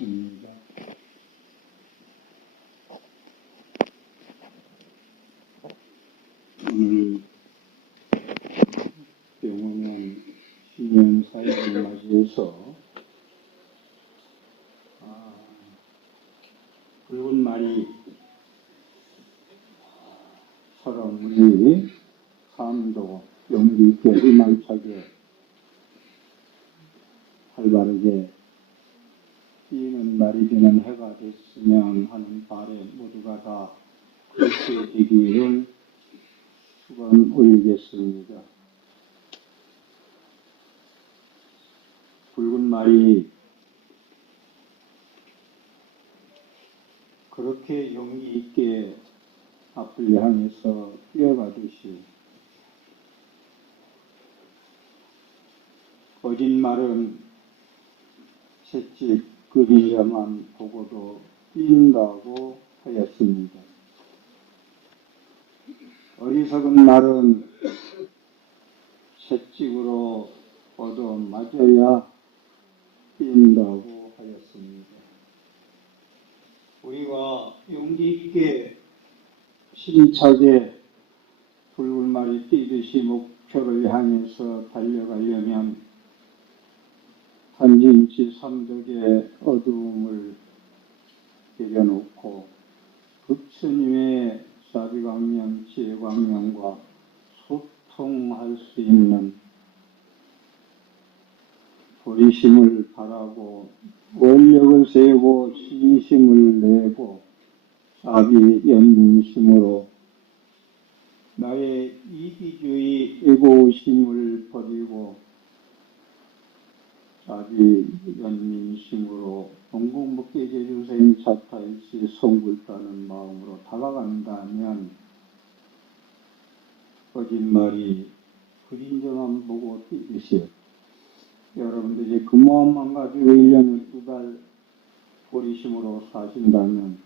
있습니다. 오늘 병원은 신년 사회를 맞이해서 붉은 말이 사람의 삶도 용기 있게 희망차게 활발하게 뛰는 날이 되는 해가 됐으면 하는 바람 모두가 다 그렇게 되기를 축원 올리겠습니다. 붉은 말이 그렇게 용기 있게 앞을 향해서 뛰어가듯이 거짓말은 채찍 그림자만 보고도 뛴다고 하였습니다. 어리석은 말은 채찍으로 얻어맞아야 뛴다고 하였습니다. 우리가 용기 있게 힘차게 붉은 말이 뛰듯이 목표를 향해서 달려가려면 한진치 삼덕의 어두움을 내려놓고 부처님의 사비광명, 지혜광명과 소통할 수 있는 보리심을 바라고 원력을 세우고 신심을 내고 사비연민심으로 나의 이기주의 애고심을 버리고 사비연민심으로 동공법계제주생 자타일시 성불다는 마음으로 다가간다면 거짓말이 그림자만 보고 뛰듯이 여러분들이 그 마음만 가지고 1년 12달 보리심으로 사신다면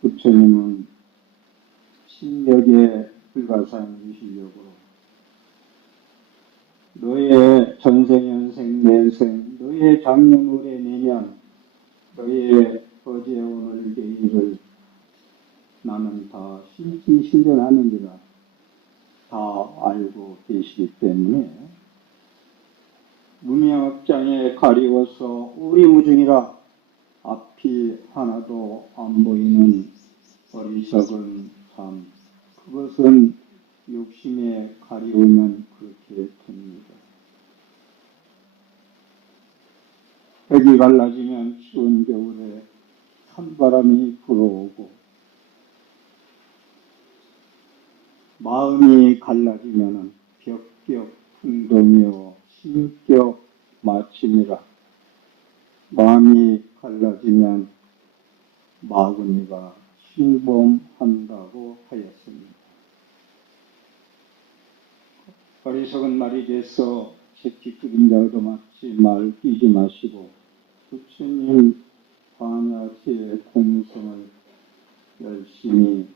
부처님은 신력의 불가사의 실력으로 너의 전생연생 내생, 너의 작년 올해 내년, 너의 어제 오늘 내일을 나는 다 실질실현하는지라 다 알고 계시기 때문에 무명업장에 가리워서 우리무중이라 앞이 하나도 안 보이는 어리석은 삶, 그것은 욕심에 가리우면 그렇게 됩니다. 벽이 갈라지면 추운 겨울에 찬바람이 불어오고 마음이 갈라지면 벽격 풍동이요 신격 마침이라 마음이 갈라지면 마구니가 실범한다고 하였습니다. 어리석은 말이 돼서 채찍 그림자 얻어맞지 말 뛰지 마시고 부처님 광야지의 공성을 열심히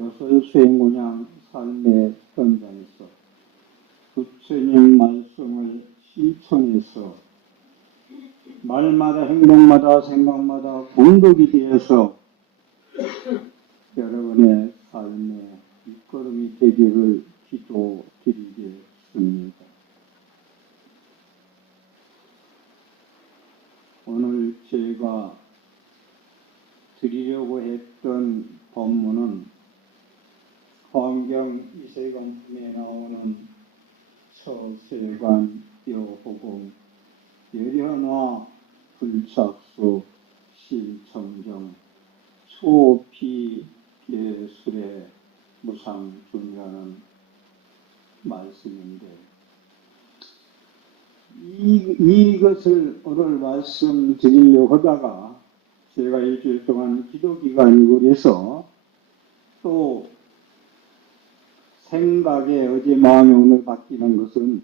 여설수행곤양 삶의 현장에서 부처님 말씀을 실천해서 말마다 행동마다 생각마다 공덕이 되어서 여러분의 삶의 밑거름이 되기를 기도드리겠습니다. 오늘 제가 드리려고 했던 법문은 환경 이세관품에 나오는 서세관 여호공 열현화 불착수 실청정 초피예술의 무상중이라는 말씀인데 이것을 오늘 말씀드리려고 하다가 제가 일주일 동안 기도기간이고 그래서 또 생각에 어제 마음이 오늘 바뀌는 것은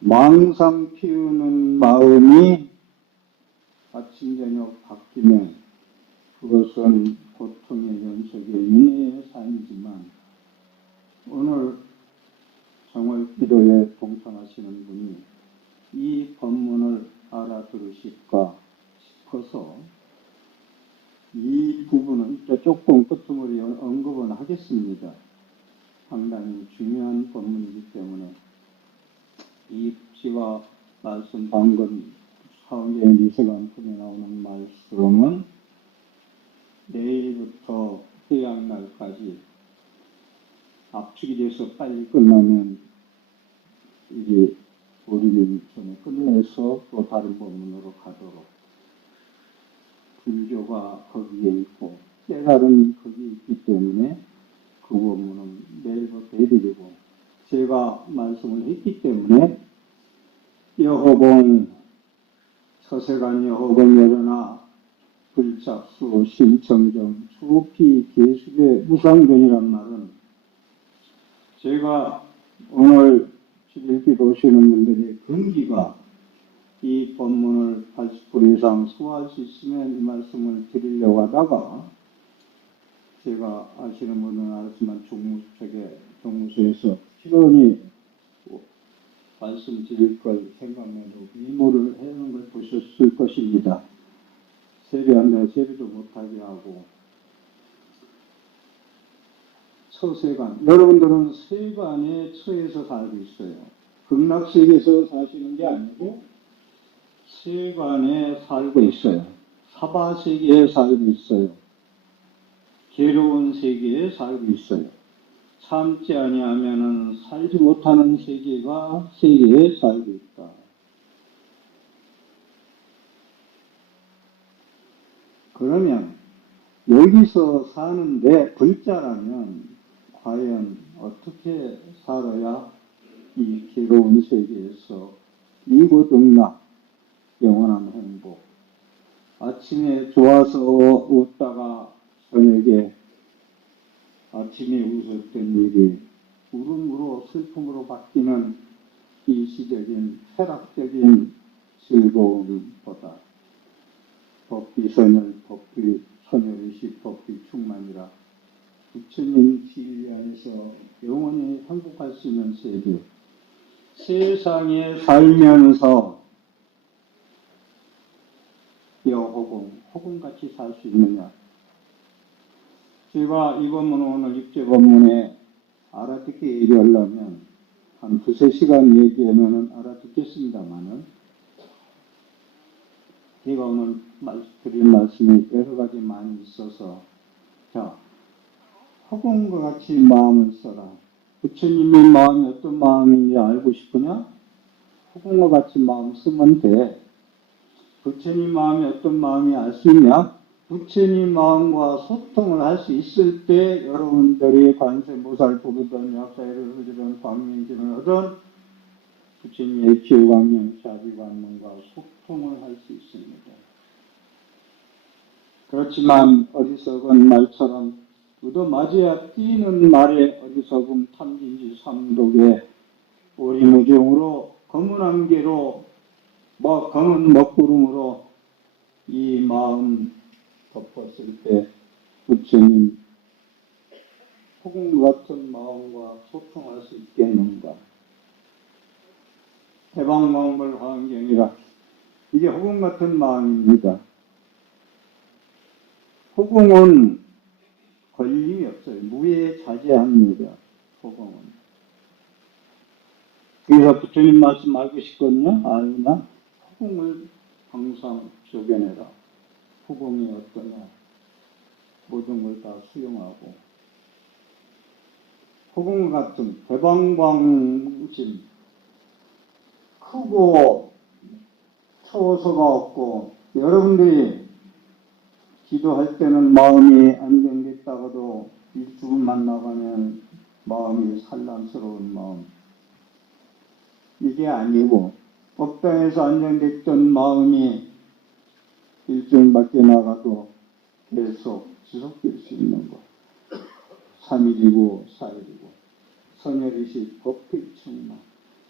망상 피우는 마음이 아침 저녁 바뀌면 그것은 고통의 연속의 인해의 삶이지만 오늘 정월 기도에 동참하시는 분이 이 법문을 알아들으실까 커서 이 부분은 조금 끄트머리 언급은 하겠습니다. 상당히 중요한 본문이기 때문에 이 시와 말씀 방금 사후에 미세관품에 나오는 말씀은 내일부터 해양날까지 압축이 돼서 빨리 끝나면 이게 우리는 전에 끝내서 또 다른 본문으로 가도록 불교가 거기에 있고 깨달음이 거기에 있기 때문에 그 본문은 내일부터 해드리고 제가 말씀을 했기 때문에 여호봉 서세간 여호봉 여전하 불착수 신청정 수피 계수의 무상견이란 말은 제가 오늘 주일기도 오시는 분들의 근기가 이 본문을 80% 이상 소화할 수 있으면 이 말씀을 드리려고 하다가 제가 아시는 분은 알았지만 종무소에서 실언이 말씀드릴 걸 생각해도 미모를 해놓은 걸 보셨을 것입니다. 세배한다 세배도 못하게 하고 처세간 여러분들은 세간에 처해서 살고 있어요. 극락세계에서 사시는 게 아니고 세간에 살고 있어요. 사바세계에 살고 있어요. 괴로운 세계에 살고 있어요. 참지 아니하면은 살지 못하는 세계에 살고 있다. 그러면 여기서 사는데 불자라면 과연 어떻게 살아야 이 괴로운 세계에서 이고등락 영원한 행복 아침에 좋아서 웃다가 저녁에 아침에 웃었던 일이 울음으로 슬픔으로 바뀌는 일시적인 쾌락적인 즐거움보다 법비선열, 법비선열의식, 법비충만이라 부처님 진리 안에서 영원히 행복할 수 있는 세계 세상에 살면서 호공같이 살 수 있느냐. 제가 이 본문 오늘 육제 본문에 알아듣게 얘기하려면 한 두세 시간 얘기하면 알아듣겠습니다만은 제가 오늘 드릴 말씀이 여러 가지 많이 있어서 자, 허공과 같이 마음을 써라. 부처님의 마음이 어떤 마음인지 알고 싶으냐? 허공과 같이 마음 쓰면 돼. 부처님 마음이 어떤 마음이 알 수 있냐? 부처님 마음과 소통을 할 수 있을 때 여러분들이 관세모살 부르던 약사회를 흐르던 광명진을 하던 부처님의 기호광명 자비광명과 소통을 할 수 있습니다. 그렇지만 어리석은 말처럼 얻어맞아야 뛰는 말에 어리석음 탐진지 삼독에 오리무중으로 검은 안개로 검은 먹구름으로 이 마음 덮었을 때 부처님 호공 같은 마음과 소통할 수 있겠는가? 해방망물 환경이라 이게 호공 같은 마음입니다. 호공은 걸림이 없어요. 무해자재합니다. 호공은. 그래서 부처님 말씀 알고 싶거든요. 알나? 호공을 항상 적여내라. 호공이 어떠냐. 모든 걸 다 수용하고. 호공 같은 대방광심 크고 초소가 없고 여러분들이 기도할 때는 마음이 안정됐다가도 일주일만 나가면 마음이 산란스러운 마음. 이게 아니고 법당에서 안정됐던 마음이 일주일 밖에 나가도 계속 지속될 수 있는 것. 3일이고 4일이고 선열이식 법회충만.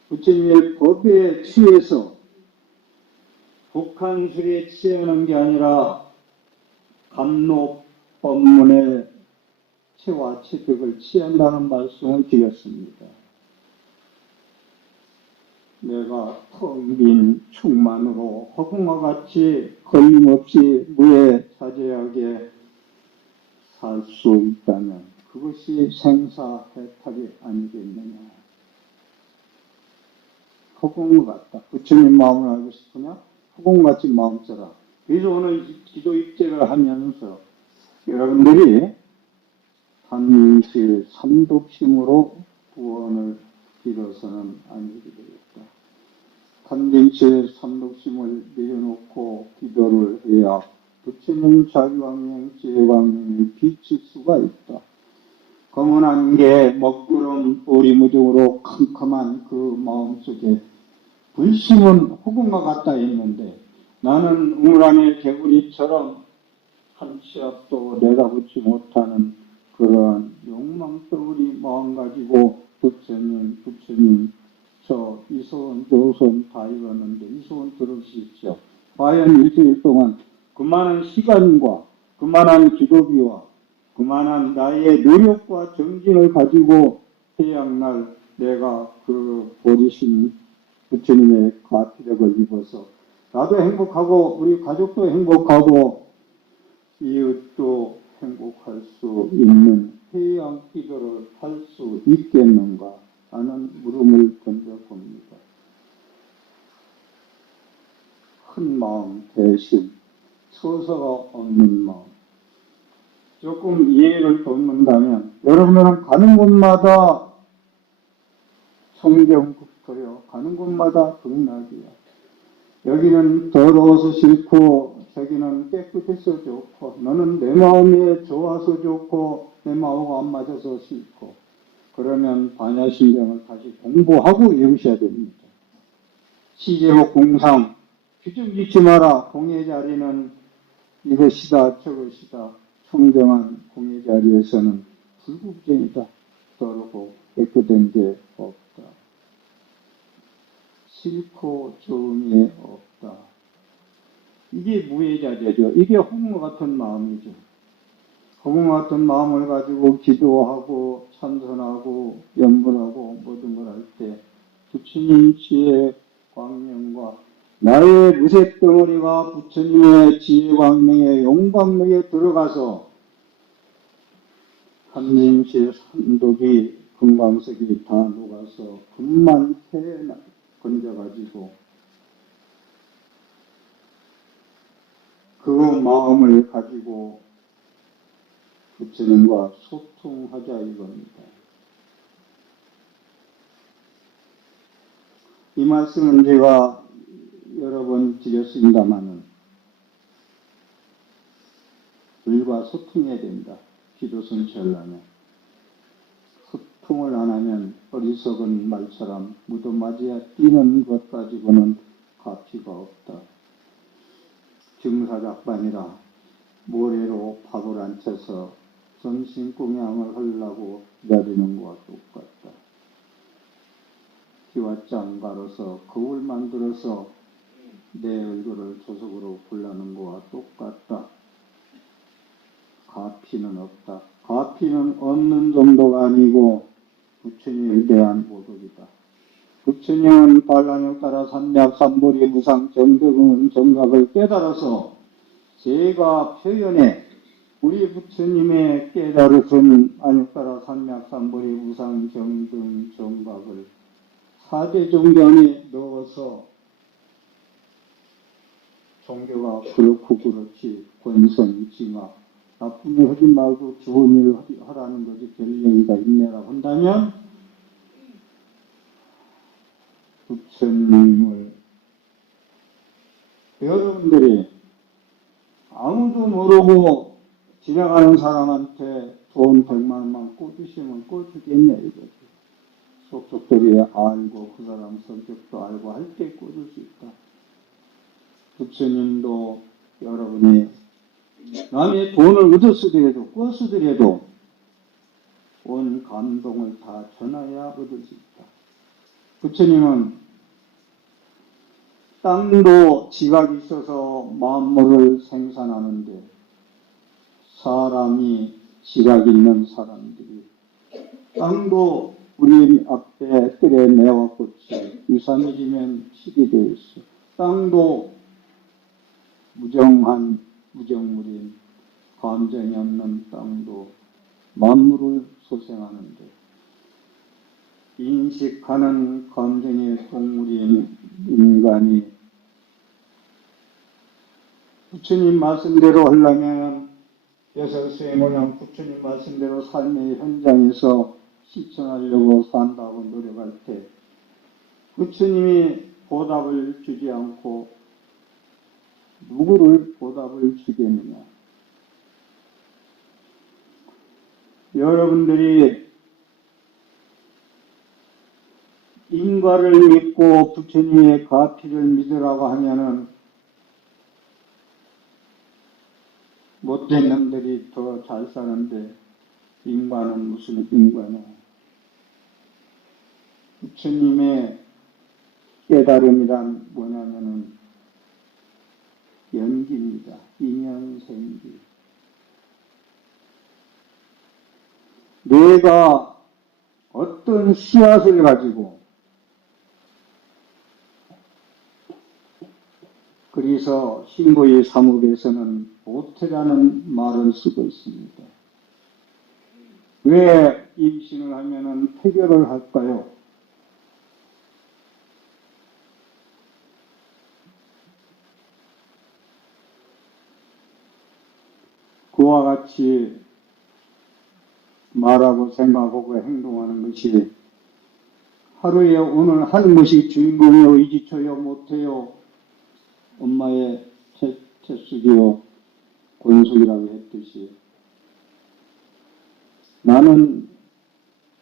부처님의 법에 취해서 북한술에 취하는 게 아니라 감로법문의 체와 체격을 취한다는 말씀을 드렸습니다. 내가 텅 빈 충만으로 허공과 같이 걸림없이 무해자재하게 살 수 있다면 그것이 생사해탈이 아니겠느냐. 허공과 같다. 부처님 마음을 알고 싶으냐? 허공같이 마음 써라. 그래서 오늘 기도 입제를 하면서 여러분들이 단실 삼독심으로 구원을 빌어서는 안 되겠다. 단실 삼독심을 내려놓고 기도를 해야 부처님 자유광명, 지혜광명을 비칠 수가 있다. 검은 안개, 먹구름, 오리무중으로 캄캄한 그 마음속에 불심은 허공과 같다 했는데 나는 우물 안의 개구리처럼 한 치 앞도 내다보지 못하는 그러한 욕망덩어리 마음 가지고 부처님 저 이소원 저소원 다 읽었는데 이소원 들으십시오. 과연 일주일 동안 그만한 시간과 그만한 기도비와 그만한 나의 노력과 정진을 가지고 태양날 내가 그 보리신 부처님의 가피력을 입어서 나도 행복하고 우리 가족도 행복하고 이웃도 행복할 수 있는 태양 기도를 할 수 있겠는가 하는 물음을 던져봅니다. 큰 마음 대신 서서가 없는 마음. 조금 이해를 돕는다면 여러분은 가는 곳마다 성경급거려 가는 곳마다 극락이야. 여기는 더러워서 싫고 저기는 깨끗해서 좋고 너는 내 마음에 좋아서 좋고 내 마음과 안 맞아서 싫고 그러면 반야신경을 다시 공부하고 이으셔야 됩니다. 시제목 공상 규정 짓지 마라. 공의 자리는 이것이다 저것이다. 청정한 공의 자리에서는 불구부정이다. 더럽고 깨끗한 게 없다. 싫고 좋음이 없다. 이게 무해자재죠. 이게 허공과 같은 마음이죠. 허공과 같은 마음을 가지고 기도하고 찬선하고 연불하고 모든 걸 할 때 부처님 지혜 광명과 나의 무색 덩어리가 부처님의 지혜 광명의 용광명에 들어가서 한림시의 산독이 금강석이 다 녹아서 금만 새 건져가지고 그 마음을 가지고 부처님과 소통하자 이겁니다. 이 말씀은 제가 여러 번 드렸습니다마는 불과 소통해야 된다. 기도 성취하려면. 소통을 안 하면 어리석은 말처럼 무덤맞이야 뛰는 것 가지고는 가치가 없다. 증사작반이라 모래로 밥을 안 쳐서 점심공양을 하려고 기다리는 것과 똑같다. 기와장 가로서 거울 만들어서 내 얼굴을 조석으로 보려는 것과 똑같다. 가피는 없다. 가피는 없는 정도가 아니고 부처님에 대한 모독이다. 부처님은 반란을 따라 삼약 삼보리 무상 정덕은 정각을 깨달아서 제가 표현해 우리 부처님의 깨달으신 안욕따라 삼약 삼보리 무상 정등 정각을 4대 종교 안에 넣어서 종교가 그렇고 그렇지 권선징악 나쁜 일 하지 말고 좋은 일 하라는 것이 결례가 있네라고 한다면 부처님을 여러분들이 아무도 모르고 지나가는 사람한테 돈 100만 원만 꽂으시면 꽂주겠냐 이거지. 속속들이 알고 그 사람 성격도 알고 할 때 꽂을 수 있다. 부처님도 여러분이 남의 돈을 얻었으더라도 꽂으더라도 온 감동을 다 전하야 얻을 수 있다. 부처님은 땅도 지각이 있어서 만물을 생산하는데 사람이 지각 있는 사람들이 땅도 우리 앞에 뜰에 매화꽃이 2, 3일이면 시게 되어 있어. 땅도 무정물인 감정이 없는 땅도 만물을 소생하는데 인식하는 감정의 동물인 인간이 부처님 말씀대로 하려면 여설수의 모양 부처님 말씀대로 삶의 현장에서 실천하려고 산다고 노력할 때 부처님이 보답을 주지 않고 누구를 보답을 주겠느냐. 여러분들이 인과를 믿고 부처님의 가피를 믿으라고 하면은 못된 놈들이 더 잘 사는데 인과는 무슨 인과냐. 부처님의 깨달음이란 뭐냐면은 연기입니다. 인연생기. 내가 어떤 씨앗을 가지고 그래서 신고의 사목에서는 보태라는 말을 쓰고 있습니다. 왜 임신을 하면은 태교를 할까요? 그와 같이 말하고 생각하고 행동하는 것이 하루에 오늘 하는 것이 주인공이요 의지처요 못해요 엄마의 채숙이요 권속이라고 했듯이 나는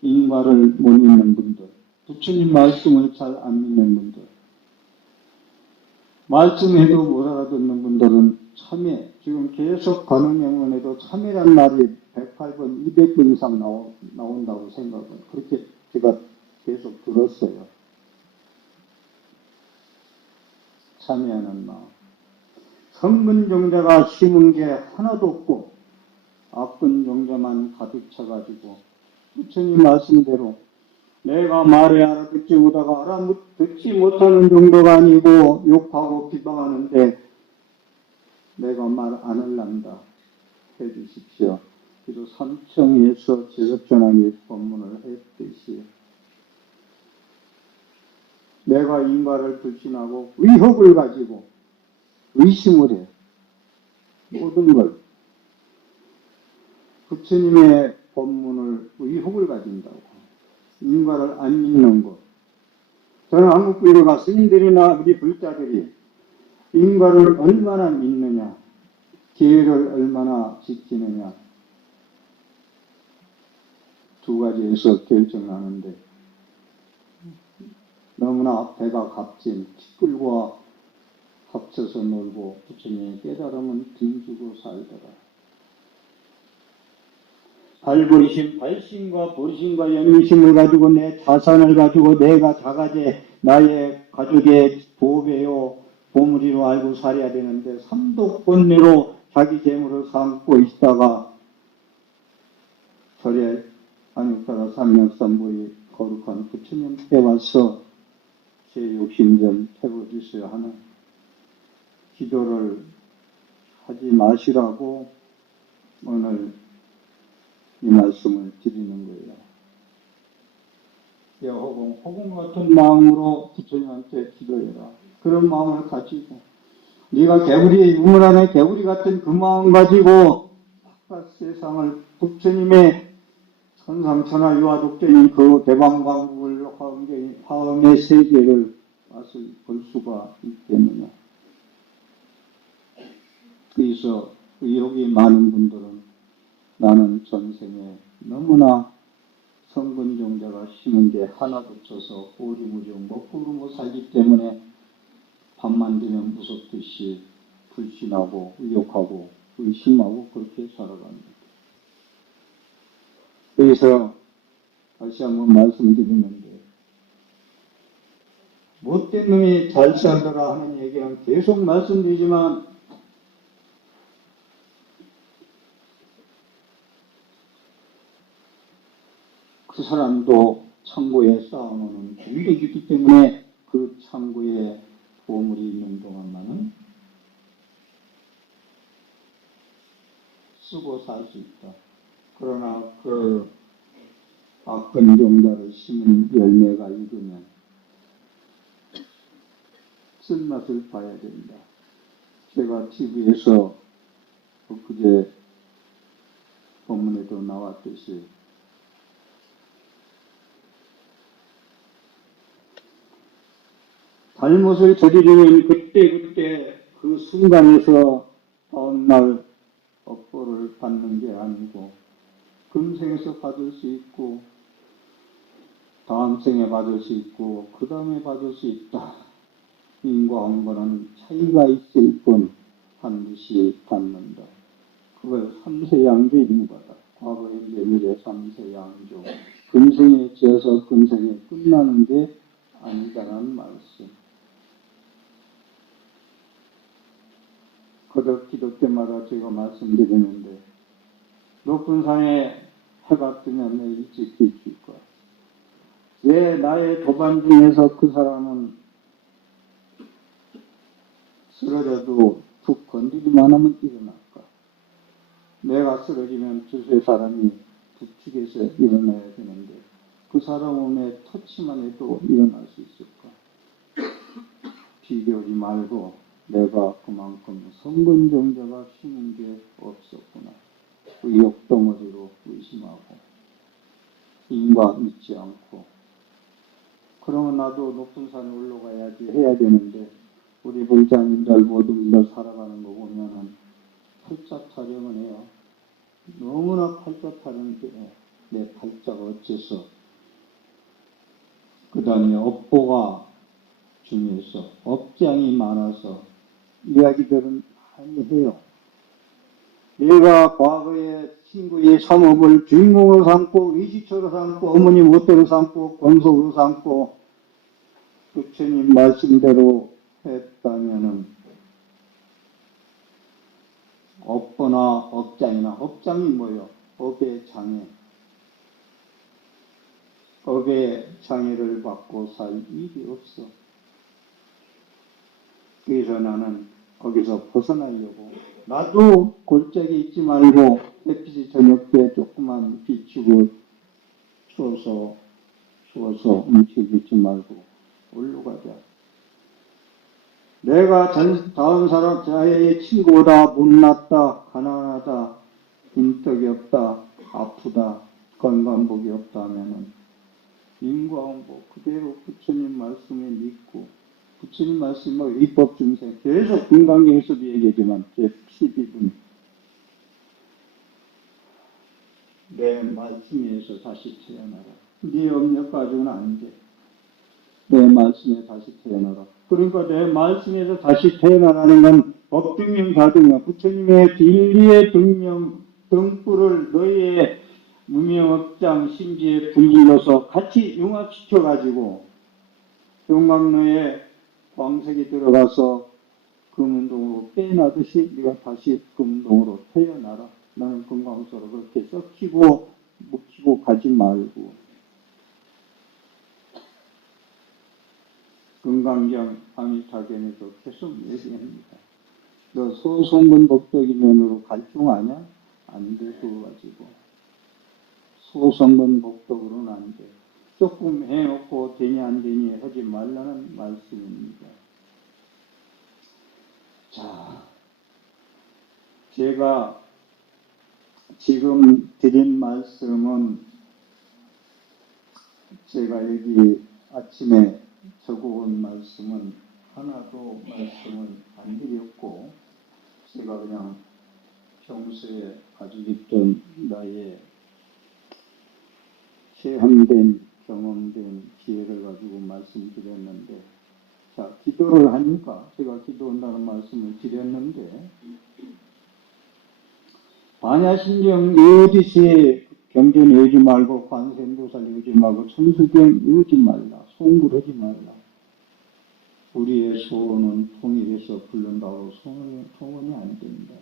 인과를 못 믿는 분들, 부처님 말씀을 잘 안 믿는 분들, 말씀해도 못 알아듣는 분들은 참회, 지금 계속 관음영문에도 참회란 말이 108번, 200번 이상 나온다고 생각을 그렇게 제가 계속 들었어요. 참회하는 마음. 성근종자가 심은 게 하나도 없고 악근종자만 가득 차가지고 부처님 말씀대로 내가 말을 알아듣지 못하고 알아듣지 못하는 정도가 아니고 욕하고 비방하는데 내가 말 안 할란다 해주십시오. 그리고 삼청에서 제석전환의 법문을 했듯이 내가 인과를 불신하고 의혹을 가지고 의심을 해. 모든 걸. 부처님의 법문을 의혹을 가진다고. 인과를 안 믿는 것. 저는 한국불교가 스님들이나 우리 불자들이 인과를 얼마나 믿느냐, 기회를 얼마나 지키느냐, 두 가지에서 결정하는데 너무나 배가 값진 티끌과 합쳐서 놀고 부처님의 깨달음은 딩주고 살더라. 발버리심, 발심과 보리심과 영리심을 가지고 내 자산을 가지고 내가 자가제 나의 가족의 보배요 보물이로 알고 살아야 되는데 삼독본내로 자기 재물을 삼고 있다가 절에 안육따라 삼명삼부의 거룩한 부처님께 와서 제 욕심 좀 태워주셔야 하는 기도를 하지 마시라고 오늘 이 말씀을 드리는 거예요. 호공 같은 마음으로 부처님한테 기도해라. 그런 마음을 가지고 네가 개구리 유물 안에 개구리 같은 그 마음 가지고 바깥 세상을 부처님의 천상천하 유화독전인 그 대방광국을 화엄의 세계를 맛을 볼 수가 있겠느냐. 그래서 의혹이 많은 분들은 나는 전생에 너무나 성근종자가 심은 게 하나 붙여서 오리무중 먹구르고 살기 때문에 밤만 되면 무섭듯이 불신하고 의혹하고 의심하고 그렇게 살아갑니다. 그래서 다시 한번 말씀드리는데 못된 놈이 잘 살더라 하는 얘기는 계속 말씀드리지만 그 사람도 창고에 쌓아놓는 공백이기 때문에 그 창고에 보물이 있는 동안만은 쓰고 살 수 있다. 그러나 그 악한 종자를 심은 열매가 익으면 쓴맛을 봐야 된다. 제가 TV에서 그제 본문에도 나왔듯이 잘못을 저지르면 그때 그 순간에서 다음날 업보를 받는 게 아니고 금생에서 받을 수 있고 다음 생에 받을 수 있고 그 다음에 받을 수 있다. 인과응보는 차이가 있을 뿐 반드시 받는다. 그걸 삼세양조인 거다. 과거, 현재, 미래 삼세양조. 금생에 지어서 금생에 끝나는 게 아니다라는 말씀. 거듭 기도 때마다 제가 말씀드리는데 높은 산에 해가 뜨면 내 일찍 비출 거야. 왜 나의 도반 중에서 그 사람은 쓰러져도 툭 건드리기만 하면 일어날까? 내가 쓰러지면 두세 사람이 북측에서 일어나야 되는데 그 사람의 터치만 해도 일어날 수 있을까? 비교하지 말고 내가 그만큼 성근정자가 쉬는 게 없었구나. 의욕덩어리로 의심하고 인과 믿지 않고 그러면 나도 높은 산에 올라가야지 해야 되는데 우리 불자님들 모두들 살아가는 거 보면은 팔자 타령을 해요. 너무나 팔자 타령인데 내 팔자가 어째서 그 다음에 업보가 중요해서 업장이 많아서 이야기들은 많이 해요. 내가 과거에 친구의 삼업을 주인공으로 삼고 의식처로 삼고 어머니 못대로 삼고 권속으로 삼고 부처님 말씀대로 했다면은 업보나 업장이나 업장이 뭐요? 업의 장애. 업의 장애를 받고 살 일이 없어. 그래서 나는 거기서 벗어나려고 나도 골짜기에 있지 말고 햇빛이 저녁 때 조금만 비추고 추워서 움츠리지 말고 올라가자. 내가 다음 사람 자의 친구보다 못났다, 가난하다, 인덕이 없다, 아프다, 건강복이 없다 하면은 인과응보 그대로 부처님 말씀에 믿고 부처님 말씀을 위법 중생 계속 금강경에서도 얘기하지만 제 12분 내 말씀에서 다시 태어나라. 네 업력 가지고는 안 돼. 내 말씀에 다시 태어나라. 그러니까 내 말씀에서 다시 태어나라는 건 법등명 가등명 부처님의 진리의 등명 등불을 너희의 무명업장 심지에 불질러서 같이 융합시켜가지고 용광로에 광색이 들어가서 금운동으로 빼놔듯이 네가 다시 금운동으로 태어나라. 나는 금강서로 그렇게 썩히고 묵히고 가지 말고 금강경 아미타견에서 계속 얘기합니다. 너 소송근 복덕이면으로 갈 줄 아냐? 안 돼, 그거 가지고. 소송근 복덕으로는 안 돼. 조금 해놓고 되니 안 되니 하지 말라는 말씀입니다. 자, 제가 지금 드린 말씀은 제가 여기 아침에 적어온 말씀은 하나도 말씀을 안 드렸고 제가 그냥 평소에 가지고 있던 나의 체험된 경험된 지혜를 가지고 말씀드렸는데 자 기도를 하니까 제가 기도한다는 말씀을 드렸는데 반야신경 여지시 경전 외우지 말고 관세음보살 외우지 말고 천수경 외우지 말라. 송구하지 말라. 우리의 소원은 통일해서 부른다고 소원이 안 된다.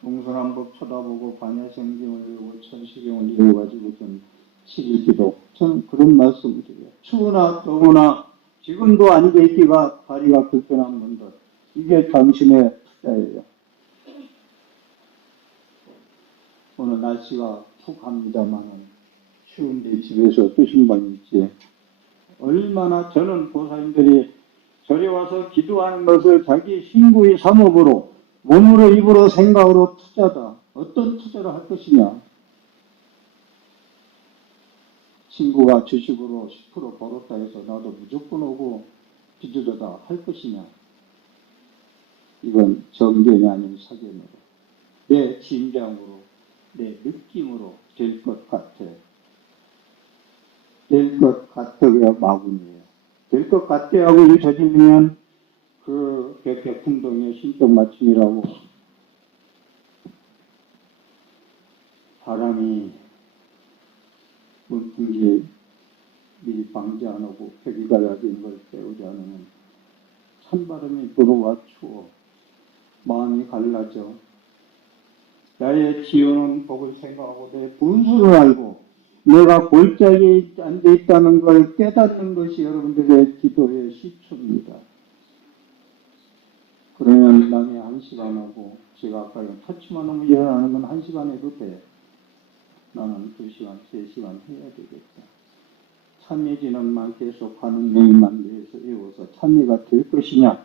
동서남북 쳐다보고 반야신경을 외우고 천수경을 외워가지고 좀 7일기도 저는 그런 말씀을 드려요. 추우나 더우나 지금도 앉아 있기가 다리가 불편한 분들, 이게 당신의 투자예요. 오늘 날씨가 푹합니다만은 추운데 집에서 뜨신 분 있지. 얼마나 저는 보살님들이 절에 와서 기도하는 것을 자기 신구의 삼업으로 몸으로 입으로 생각으로 투자다. 어떤 투자를 할 것이냐. 친구가 주식으로 10% 벌었다 해서 나도 무조건 오고 기도다 할 것이냐. 이건 정견이 아닌 사견으로 내 심장으로 내 느낌으로 될 것 같아. 될 것 같아야 마군이에요. 될 것 같아 하고 일 저지르면 그 백개풍동의 신적 맞춤이라고 바람이 물풍기 미리 방지 안 하고 폐기가 낮은 걸 때우지 않으면 찬바람이 불어와 추워 마음이 갈라져. 나의 지혜는 복을 생각하고 내 분수를 알고 내가 골짜기에 앉아 있다는 걸 깨닫는 것이 여러분들의 기도의 시초입니다. 그러면 남이 1시간 하고 제가 아까 터치만 하면 일어나는 건 1시간 해도 돼. 나는 2시간, 3시간 해야 되겠다. 참여진원만 계속 하는 내용만 위해서 외워서 참여가 될 것이냐?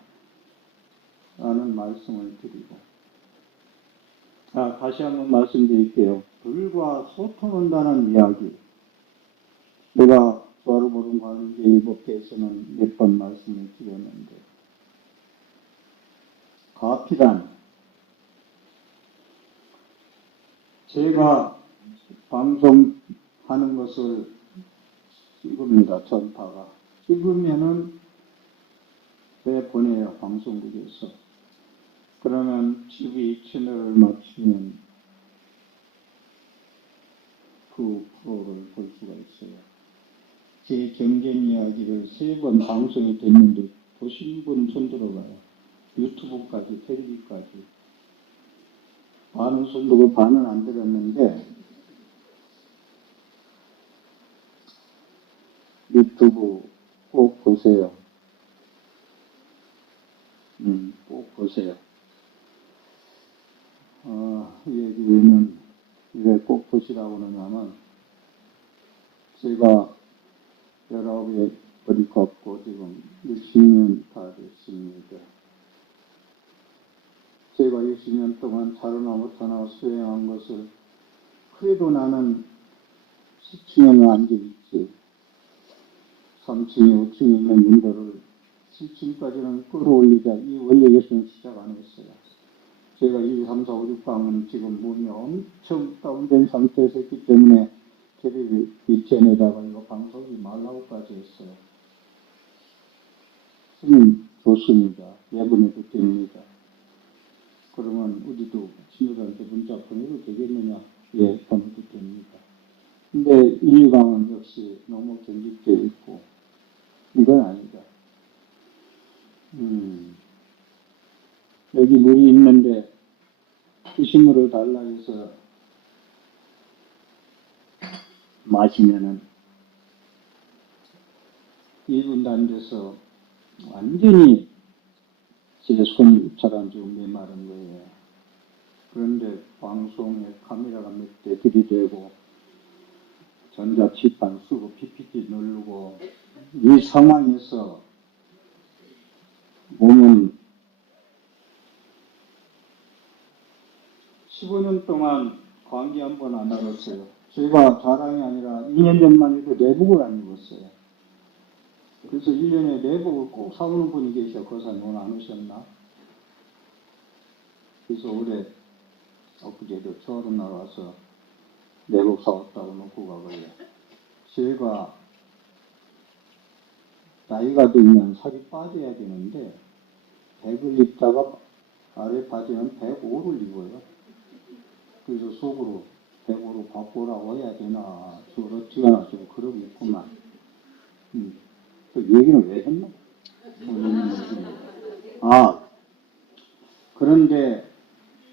라는 말씀을 드리고. 다시 한번 말씀드릴게요. 불과 소통한다는 이야기. 제가 조화를 보는 관계일법에서는 몇 번 말씀을 드렸는데, 가피란, 제가 방송하는 것을 찍습니다. 전파가. 찍으면은 왜 보내요, 방송국에서. 그러면 TV 채널을 맞추면 그 프로를 볼 수가 있어요. 제 경쟁 이야기를 3번 방송이 됐는데 보신 분 손 들어봐요. 유튜브까지, 텔레비까지. 반은 손 들고 반은 안 들었는데 유튜브 꼭 보세요. 꼭 보세요. 이 얘기는 왜 꼭 보시라고 하냐면, 제가 19에 머리 걷고 지금 60년 다 됐습니다. 제가 60년 동안 자루나 못하나 수행한 것을, 그래도 나는 10층에는 앉아있지. 3층에 5층에 있는 분들을 10층까지는 끌어올리자 이 원리에서는 시작 안 했어요. 제가 1, 2, 3, 4, 5, 6방은 지금 몸이 엄청 다운된 상태에서 했기 때문에 텔레비 위치에다가 이거 방송이 말라고까지 했어요. 스님 좋습니다. 예분해도 됩니다. 그러면 우리도 친구들한테 문자 보내도 되겠느냐? 예, 보내도 됩니다. 근데 1, 2강은 역시 너무 경직되어 있고 이건 아니다. 여기 물이 있는데 수시물을 달라 해서 마시면은 1분도 안 돼서 완전히 제 손이 잘 안 좋은 메마른 거예요. 그런데 방송에 카메라가 몇 대 들이대고 전자칠판 쓰고 PPT 누르고 이 상황에서 몸은 15년 동안 관계 한 번 안 알았어요. 제가 자랑이 아니라 2년 전만 해도 내복을 안 입었어요. 그래서 1년에 내복을 꼭 사오는 분이 계셔. 거사님 오늘 안 오셨나? 그래서 올해 엊그제도 처음 나와서 내복 사왔다고 놓고 가버려요. 제가 나이가 들면 살이 빠져야 되는데 100을 입다가 아래 바지는 105를 입어요. 그래서 속으로 105로 바꾸라고 해야 되나 그렇지가 좀 그러고 있구만. 그 얘기는 왜 했나? 그런데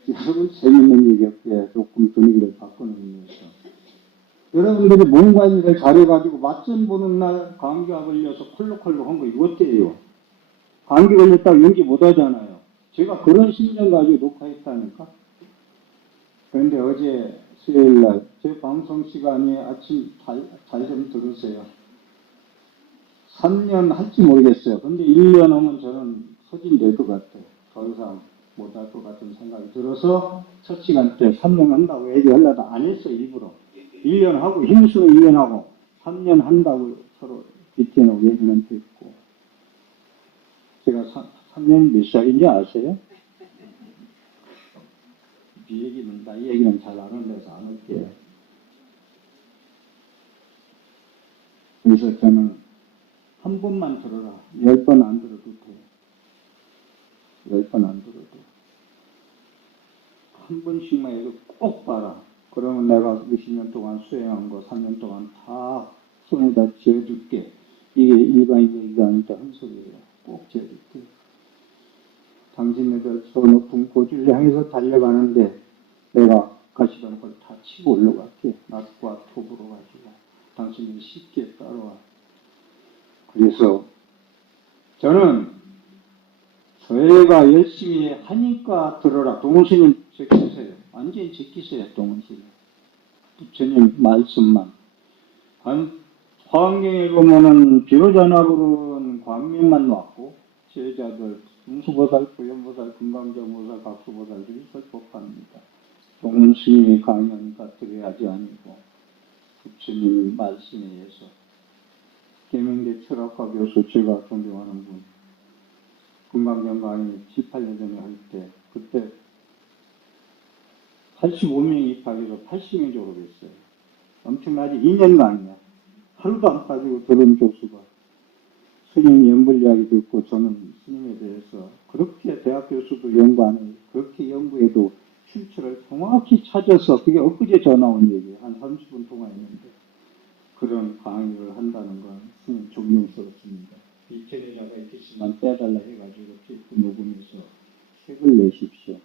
여러분 재밌는 얘기였게 조금 분위기를 바꾸는 의미에서 여러분들이 몸 관리를 잘해가지고 맞선 보는 날 감기가 걸려서 콜록콜록한 거 이거 어때요? 감기 걸렸다고 연기 못 하잖아요. 제가 그런 심정 가지고 녹화했다니까. 그런데 어제 수요일 날 제 방송 시간이 아침 잘 좀 들으세요. 3년 할지 모르겠어요. 근데 1년 하면 저는 소진될 것 같아요. 더 이상 못할 것 같은 생각이 들어서 첫 시간 때 3년 한다고 얘기하려다 안 했어, 일부러. 1년 하고, 힘쓰고 1년 하고, 3년 한다고 서로 비티놓고 얘기는 됐고. 제가 3년이 몇 살인지 아세요? 이 얘기는, 나 이 얘기는 잘 안 한다서 안 할게요. 그래서 저는 한 번만 들어라. 10번 안 들어도 돼. 10번 안 들어도. 한 번씩만 해도 꼭 봐라. 그러면 내가 20년 동안 수행한 거 3년 동안 다 손에다 쥐어줄게. 이게 일반인 얘기가 아니라 헛소리예요. 꼭 쥐어줄게. 당신네들 저 높은 고지를 향해서 달려가는데 내가 가시던 걸 다 치고 올라갈게. 낫과 톱으로 가지고. 당신은 쉽게 따라와. 그래서 저는 저희가 열심히 하니까 들어라. 동원신은 제끼세요. 완전히 제끼세요. 동원신. 부처님 말씀만. 화엄경에 보면은 비로자나불은 광명만 왔고 제자들 응수보살, 부연보살, 금강정보살, 각수보살들이 설법합니다. 동원스님이 강연가 들어야지 아니고 부처님 말씀에 의해서 계명대 철학과 교수 제가 존경하는 분 금강경 강의 7, 8년 전에 할 때 그때 85명이 입학해서 80명이 졸업했어요. 엄청나지? 2년간이야. 하루도 안 빠지고 들은 교수가 스님 연불 이야기 듣고 저는 스님에 대해서 그렇게 대학 교수도 연구 안 해요. 그렇게 연구해도 출처를 정확히 찾아서 그게 엊그제 전화 온 얘기예요. 한 30분 동안 했는데 그런 강의를 한다는 건 스님 존경스럽습니다. 이태리라가 있겠지만 빼달라 해가지고 테이프 녹음해서 책을 내십시오.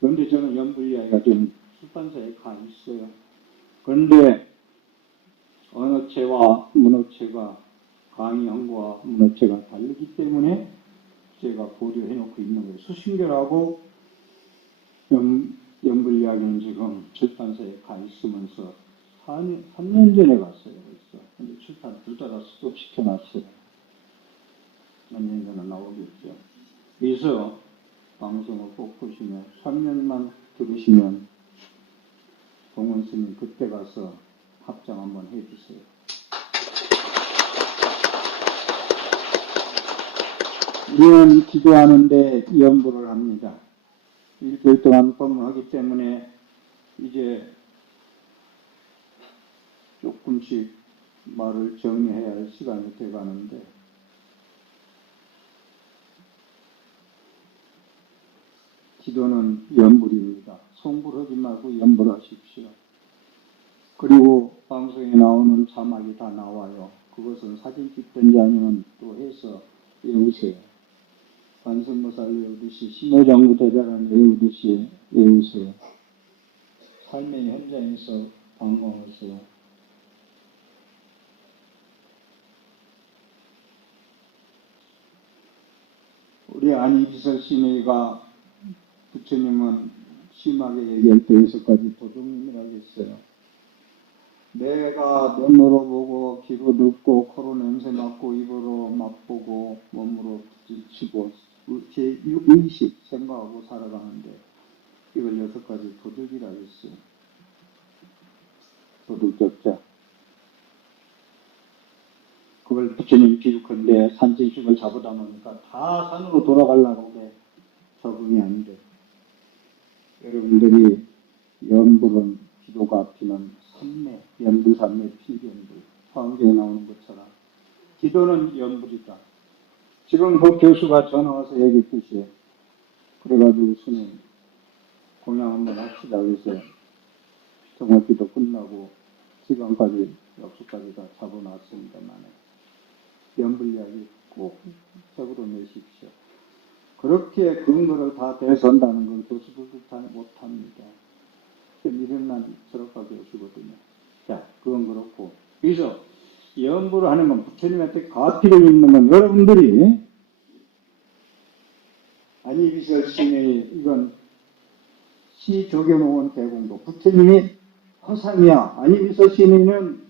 그런데 저는 연불 이야기가 좀 출판사에 가 있어요. 그런데 언어체와 문어체가 강의한 거와 문어체가 다르기 때문에 제가 보류해놓고 있는 거예요. 수신결하고 연불 이야기는 지금 출판사에 가 있으면서 3년 전에 갔어요. 벌써. 근데 출판 둘 다 스톱시켜놨어요. 몇 년 전에 나오겠죠. 그래서 방송을 꼭 보시면 3년만 들으시면 동원스님 그때 가서 합장 한번 해주세요. 이원 기도하는데 연부를 합니다. 일주일 동안 법문하기 때문에 이제 조금씩 말을 정리해야 할 시간이 돼가는데 기도는 연불입니다. 송불하지 말고 연불하십시오. 그리고 방송에 나오는 자막이 다 나와요. 그것은 사진 찍든지 아니면 또 해서 외우세요. 관성보살 외우듯이 심호장구 대자란 외우듯이 외우세요. 삶의 현장에서 방황하세요. 우리 안희비설 신의가 부처님은 심하게 얘기할 때 여기서까지 도둑님을 하겠어요. 내가 눈으로 보고 귀로 듣고 코로 냄새 맡고 입으로 맛보고 몸으로 부딪히고 제 의식 생각하고 살아가는데 이걸 6가지 도둑이라 했어요. 도둑적자. 그걸 부처님 비유컨대 산진식을 잡으다 보니까 다 산으로 돌아가려고 해. 적응이 안 돼. 여러분들이 연불은 기도가 앞이는 삼매, 연불, 삼매, 필연불, 화엄경에 나오는 것처럼 기도는 연불이다. 지금 그 교수가 전화 와서 얘기했듯이 그래가지고 스님 공양 한번 합시다. 그래서 정월기도 끝나고 시간까지 약속까지 다 잡아놨습니다만 연불 이야기 꼭 적으로 내십시오. 그렇게 근거를 다 대선다는 건 교수들도 다 못합니다. 미련난 철학과 교수거든요. 자, 그건 그렇고. 그래서 염불을 하는 건 부처님한테 가피를 입는 건 여러분들이 안이비설신의 이건 시조견오원 대공도 부처님이 허상이야. 안이비설신의는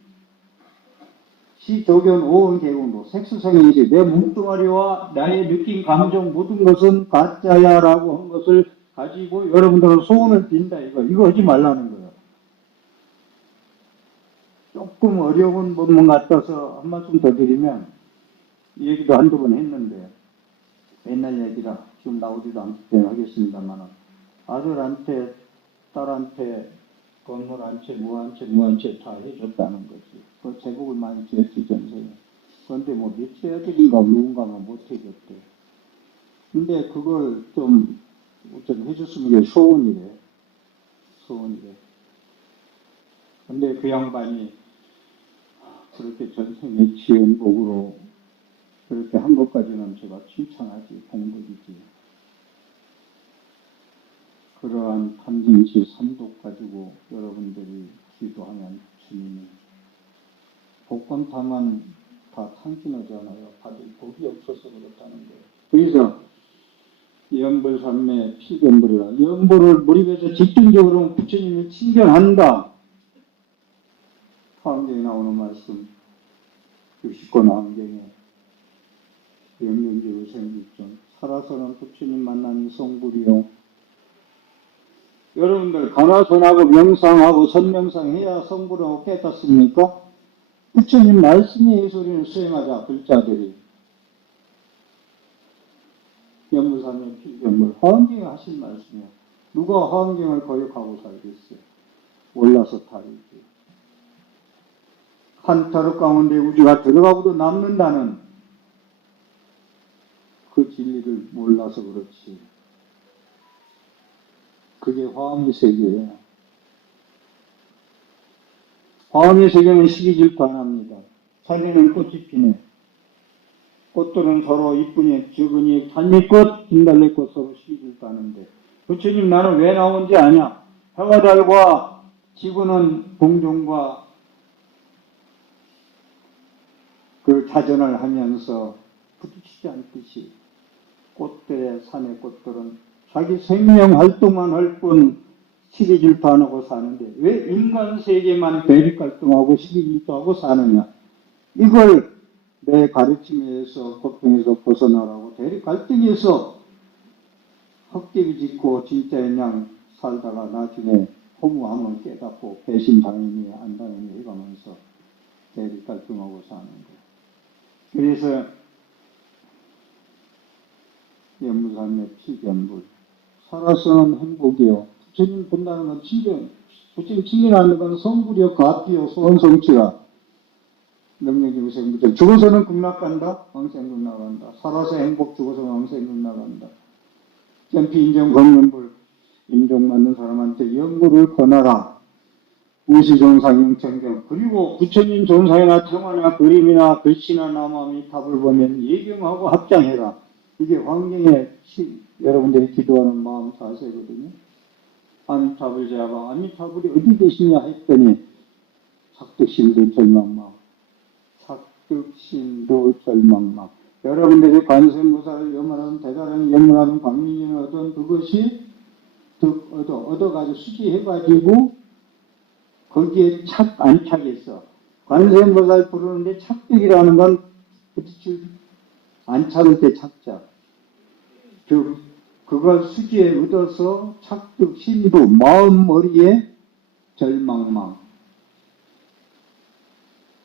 시조견오원 대공도 색수성이지 내 몸뚱아리와 나의 느낌 감정 모든 것은 가짜야라고 한 것을 가지고 여러분들은 소원을 빈다 이거 하지 말라는 거예요. 조금 어려운 본문 같아서 한 말씀 더 드리면 이 얘기도 한두 번 했는데 옛날 얘기라 지금 나오지도 않기 때문에 하겠습니다만 아들한테 딸한테 건물 한 채, 한 채 다 해줬다는 거지. 그 제국을 많이 지었지 전생에. 그런데 뭐 몇째 아들인가 누군가가 못 해줬대. 근데 그걸 좀 해줬으면 이게 소원이래. 근데 그 양반이 그렇게 전생에 지은 복으로 그렇게 한 것까지는 제가 칭찬하지, 공덕이지. 그러한 탐진시 삼독 가지고 여러분들이 기도하면 주님이 복권탕은 다 탕진하잖아요. 받을 복이 없어서 그렇다는 거예요. 그래서 염불삼매 필견불이라 염불을 몰입해서 집중적으로 부처님이 친견한다. 화엄경에 나오는 말씀 60권 화엄경에 영경지 의생집중 살아서는 부처님 만나니 성불이요. 여러분들 가나선하고 명상하고 선명상해야 성불하고 깨닫습니까? 부처님 말씀의 소리를 수행하자 불자들이 염불삼매 필견불 화엄경에 하신 말씀이에요. 누가 화엄경을 거역하고 살겠어요? 몰라서 탈이지. 한 타로 가운데 우주가 들어가고도 남는다는 그 진리를 몰라서 그렇지. 그게 화엄의 세계예요. 화엄의 세계는 시기질투 안 합니다. 산에는 꽃이 피네. 꽃들은 서로 이쁘니 적으니 단미꽃, 진달래꽃 서로 시기질투 하는데 부처님 나는 왜 나온지 아냐? 해와 달과 지구는 공존과 그 자전을 하면서 부딪히지 않듯이 꽃들의 산의 꽃들은 자기 생명 활동만 할 뿐 시기질투 안 하고 사는데 왜 인간 세계만 대립 활동하고 시기질투하고 사느냐? 이걸 내 가르침에서 고통에서 벗어나라고 대립 갈등에서 헛개비 짓고 진짜의 양 살다가 나중에 허무함을 깨닫고 배신당했니 안 당했니 해가면서 대립 갈등하고 사는 거예요. 그래서 염불삼매 필견불 살아서는 행복이요. 부처님 본다는 건 친견. 부처님 친견하는 건 성불이요, 가피요, 소원성취라. 명령기무생부처 죽어서는 극락간다, 왕생극락간다. 살아서 행복, 죽어서 왕생극락간다. 점피 인정 권연불 인정받는 사람한테 연불을 권하라. 우시종상 영천경 그리고 부처님 종상이나 청화나 그림이나 글씨나 나무함이 답을 보면 예경하고 합장해라. 이게 환경에 여러분들이 기도하는 마음 자세거든요. 아미타불 제아가 아미타불이 어디 계시냐 했더니 착득심도 절망망 착득심도 절망망 여러분들이 관세음보살을 염하는 대단한 염하는 광민이 얻은 그것이 얻어가지고 수지해가지고 거기에 안착했어. 관세음보살 부르는데 착득이라는 건 안착을 때 착자. 그걸 수지에 얻어서 착득, 신도, 마음, 머리에 절망망.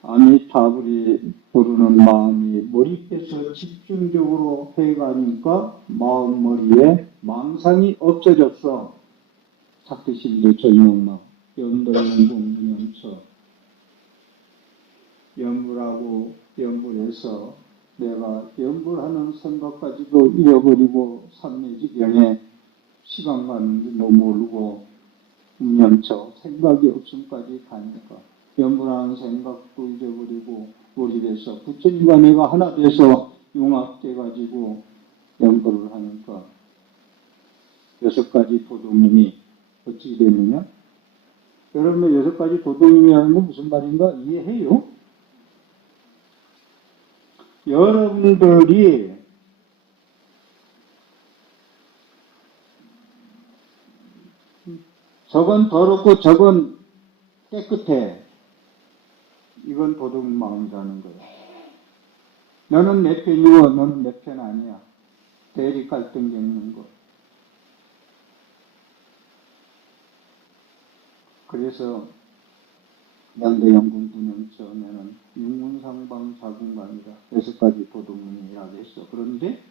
아미타불이 부르는 마음이 몰입해서 집중적으로 해가니까 마음, 머리에 망상이 없어졌어. 착득, 신도, 절망망. 염불하는 공부연처. 염불하고 염불해서 내가 염불하는 생각까지도 잃어버리고 삼매지경에 시간 가는 줄도 모르고 운염처 생각이 없음까지 가니까 염불하는 생각도 잊어버리고 몰입해서 부처님과 내가 하나 돼서 융합돼가지고 염불을 하니까 6가지 도둑님이 어찌 되느냐? 여러분의 6가지 도덕님이라는 건 무슨 말인가 이해해요? 여러분들이 저건 더럽고 저건 깨끗해. 이건 도덕 마음이라는 거예요. 너는 내 편이고 너는 내 편 아니야. 대립 갈등 겪는 거. 그래서 양대영궁분영처음에는 육문상방 자궁관이다. 6가지 도덕문이라고 했어. 그런데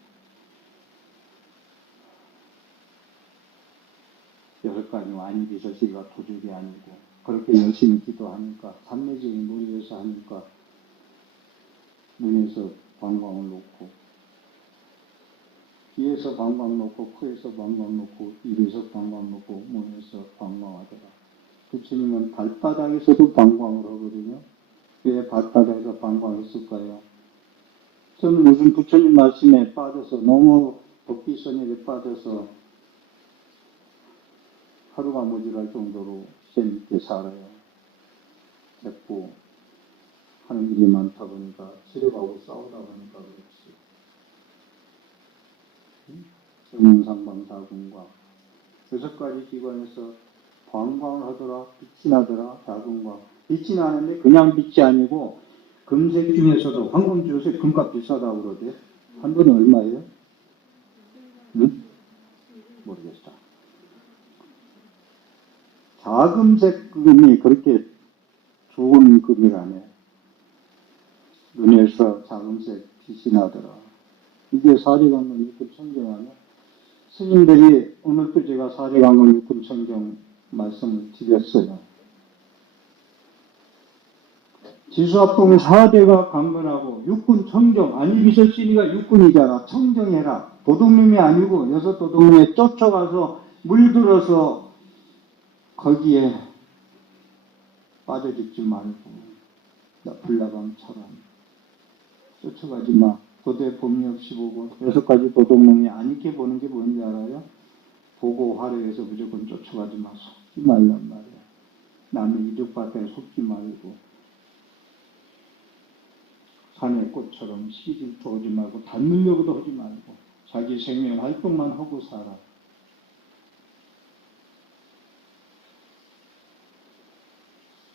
6가지 아니비서시가 도적이 아니고 그렇게 열심히 기도하니까 삼매적인 무리에서 하니까 문에서 방광을 놓고 귀에서 방광 놓고 코에서 방광 놓고 입에서 방광 놓고 몸에서 방광하더라. 부처님은 발바닥에서도 방광을 하거든요. 왜 발바닥에서 방광했을까요? 저는 무슨 부처님 말씀에 빠져서 너무 법비선열에 빠져서 하루가 모자랄 정도로 재밌게 살아요. 됐고 하는 일이 많다 보니까 치료하고 싸우다 보니까 그렇지. 정문상방자궁광 6가지 기관에서 방광을 하더라, 빛이 나더라, 자궁광. 빛이 나는데 그냥 빛이 아니고 금색 중에서도 황금 요새 금값 비싸다고 그러대. 한 번에 얼마예요? 응? 모르겠다. 자금색 금이 그렇게 좋은 금이라네. 눈에서 자금색 빛이 나더라. 이게 사리강경 육군천경 아니야? 스님들이 오늘도 제가 사리강경 육군천경 말씀을 드렸어요. 지수합동 4대가 강건하고 육군천경, 아니 비설신이가 육군이잖아. 청정해라. 도둑놈이 아니고 6도둑놈에 쫓아가서 물들어서 거기에 빠져 죽지 말고 불나방처럼 쫓아가지 마. 도대 범위 없이 보고 6가지 도둑놈이 아니게 보는 게 뭔지 알아요? 보고 화려해서 무조건 쫓아가지 마. 속지 말란 말이야. 남의 이득받에 속지 말고 산의 꽃처럼 시질투 하지 말고 닮으려고도 하지 말고 자기 생명 활동만 하고 살아.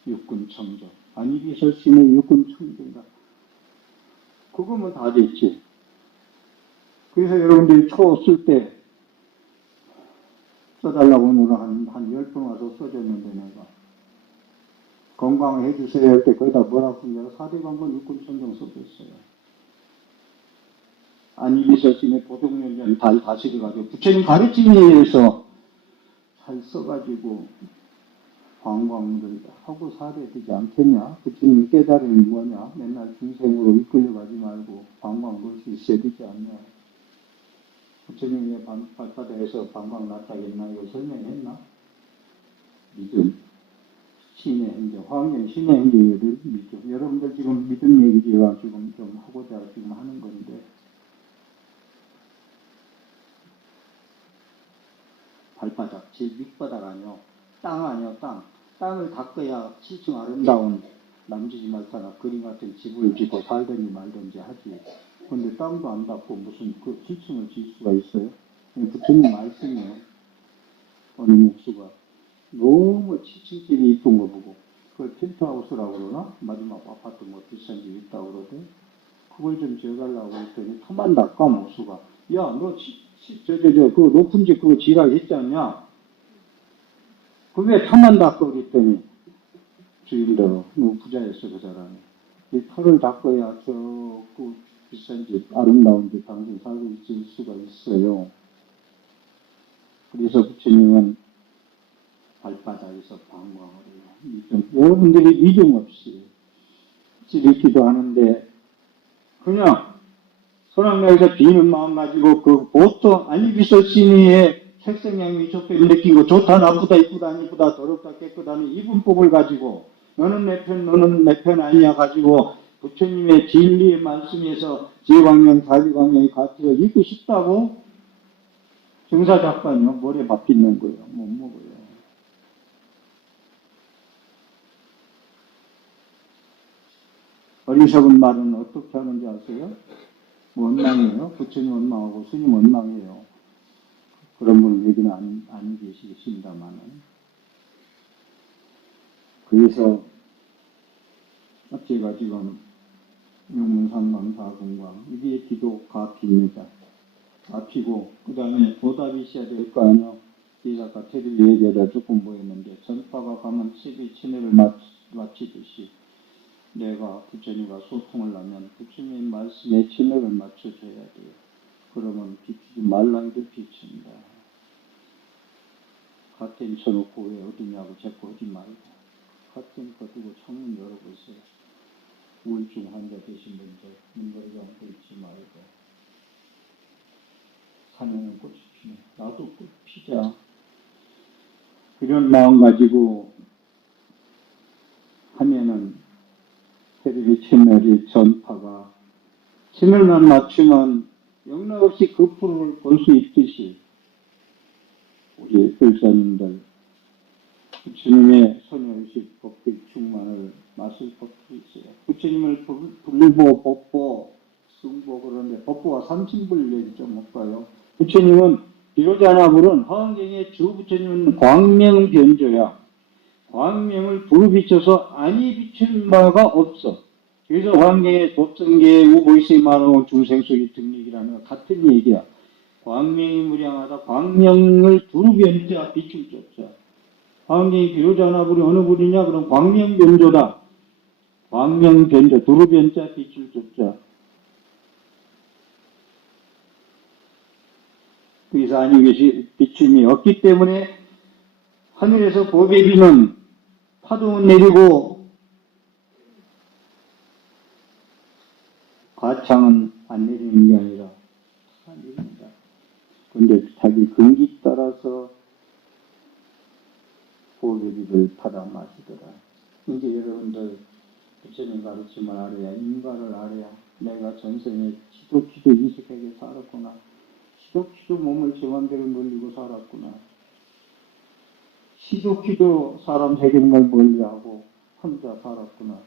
육군청정. 안이비설신의 육군청정이다. 그거면 다 됐지. 그래서 여러분들이 초 쓸 때 써달라고 오늘 한 10번 와서 써줬는데 내가 건강을 해주세요 할 때 거기다 뭐라고 쓴 내가 4대 관건 육군청정 써줬어요. 안이비설신의 보동연전 잘 다스려가지고 부처님 가르침에 의해서 잘 써가지고 관광들 하고 살아야 되지 않겠냐? 부처님 깨달음이 뭐냐? 맨날 중생으로 이끌려가지 말고 관광 볼 수 있어야 되지 않냐? 부처님이 발바닥에서 관광 났다겠나? 이거 설명했나? 믿음. 신의 행정, 화엄경 신의 행정을 믿음. 여러분들 지금 믿음 얘기 제가 지금 좀 하고자 지금 하는 건데 발바닥, 제 밑바닥 아니요. 땅 아니요, 땅. 땅을 닦아야 7층 아름다운 남지지 말타나 그림 같은 집을 짓고 살든지 말든지 하지. 근데 땅도 안 닦고 무슨 그 7층을 질 수가 있어요? 부처님 말씀이에요. 어느 목수가 너무 7층 집이 이쁜 거 보고 그걸 펜트하우스라고 그러나? 마지막 아파트 뭐 비싼 집 있다고 그러대. 그걸 좀 지어달라고 했더니 터만 닦아 목수가. 야, 너 그 높은 집 그거 지라고 했지 않냐? 그게 터만 닦고 그랬더니 주인대로 너무 부자였어 그 사람이. 이 터를 닦아야 그 비싼 집 아름다운 집 당신 살고 있을 수가 있어요. 그래서 부처님은 발바닥에서 방광을 해요. 여러분들이 믿음 없이 이렇기도 하는데 그냥 소랑나에서 비는 마음 가지고 그 보통 안이비설신이의 색생양이 좋게 느낀 거 좋다 나쁘다 이쁘다 안 이쁘다 더럽다 깨끗하니 이분법을 가지고 너는 내 편 너는 내 편 아니야 가지고 부처님의 진리의 말씀에서 제광명 자비광명이 가르쳐 읽고 싶다고 증사작반이요 머리에 밥 빚는 거예요. 못 먹어요. 어리석은 말은 어떻게 하는지 아세요? 원망이에요. 부처님 원망하고 스님 원망이에요. 그런 분은 여기는 안 계시겠습니다만은. 그래서 제가 지금 용문상광사공광 이게 기도 가피입니다. 가피고 그 다음에 보답이 있어야 될 거 아니에요. 이 아까 테레비 얘기하다 조금 보였는데 전파가 가면 세계 친애를 마치듯이 내가 부처님과 소통을 하면 부처님 말씀에 친애를 맞춰줘야 돼요. 그러면 비추지 말라는 게 비춥니다. 같은 쳐놓고 왜 어디냐고 자꾸 하지 말고 같은 거두고 창문 열어보세요. 우울증 환자 되신 분들 문제를 안고 있지 말고 산에는 꽃이 피네. 나도 꽃 피자. 그런 마음 가지고 하면은 테레비 채널이 전파가 채널만 맞추면 영락없이 그 프로를 볼 수 있듯이 우리 불사님들 부처님의 선여의식 법의 충만을 마실 법도 있어요. 부처님을 불보, 법보, 승보 그런데 법보와 삼신불 얘기 좀 할까요? 부처님은 비로자나불은 화엄경의 주 부처님은 광명변조야. 광명을 불을 비춰서 아니 비춘 바가 없어. 그래서 화엄경의 법성계의 우보이세 마노 중생속의 등력이라는 것 같은 얘기야. 광명이 무량하다. 광명을 두루변자 비출 수 없어. 화엄경이 비로자나불이 어느 불이냐? 그럼 광명변조다. 광명변조, 두루변자 비출 수 없어. 그래서 아니 계시 비춤이 없기 때문에 하늘에서 법에 비는 파도는 내리고 과창은 안 내리는 게 아니라 다 내립니다. 그런데 자기 근기 따라서 보배비를 받아 마시더라. 이제 여러분들 부처님 가르침을 알아야 인과를 알아야 내가 전생에 지독히도 인식하게 살았구나. 지독히도 몸을 제 맘대로 놀리고 살았구나. 지독히도 사람 해결만 멀리하고 혼자 살았구나.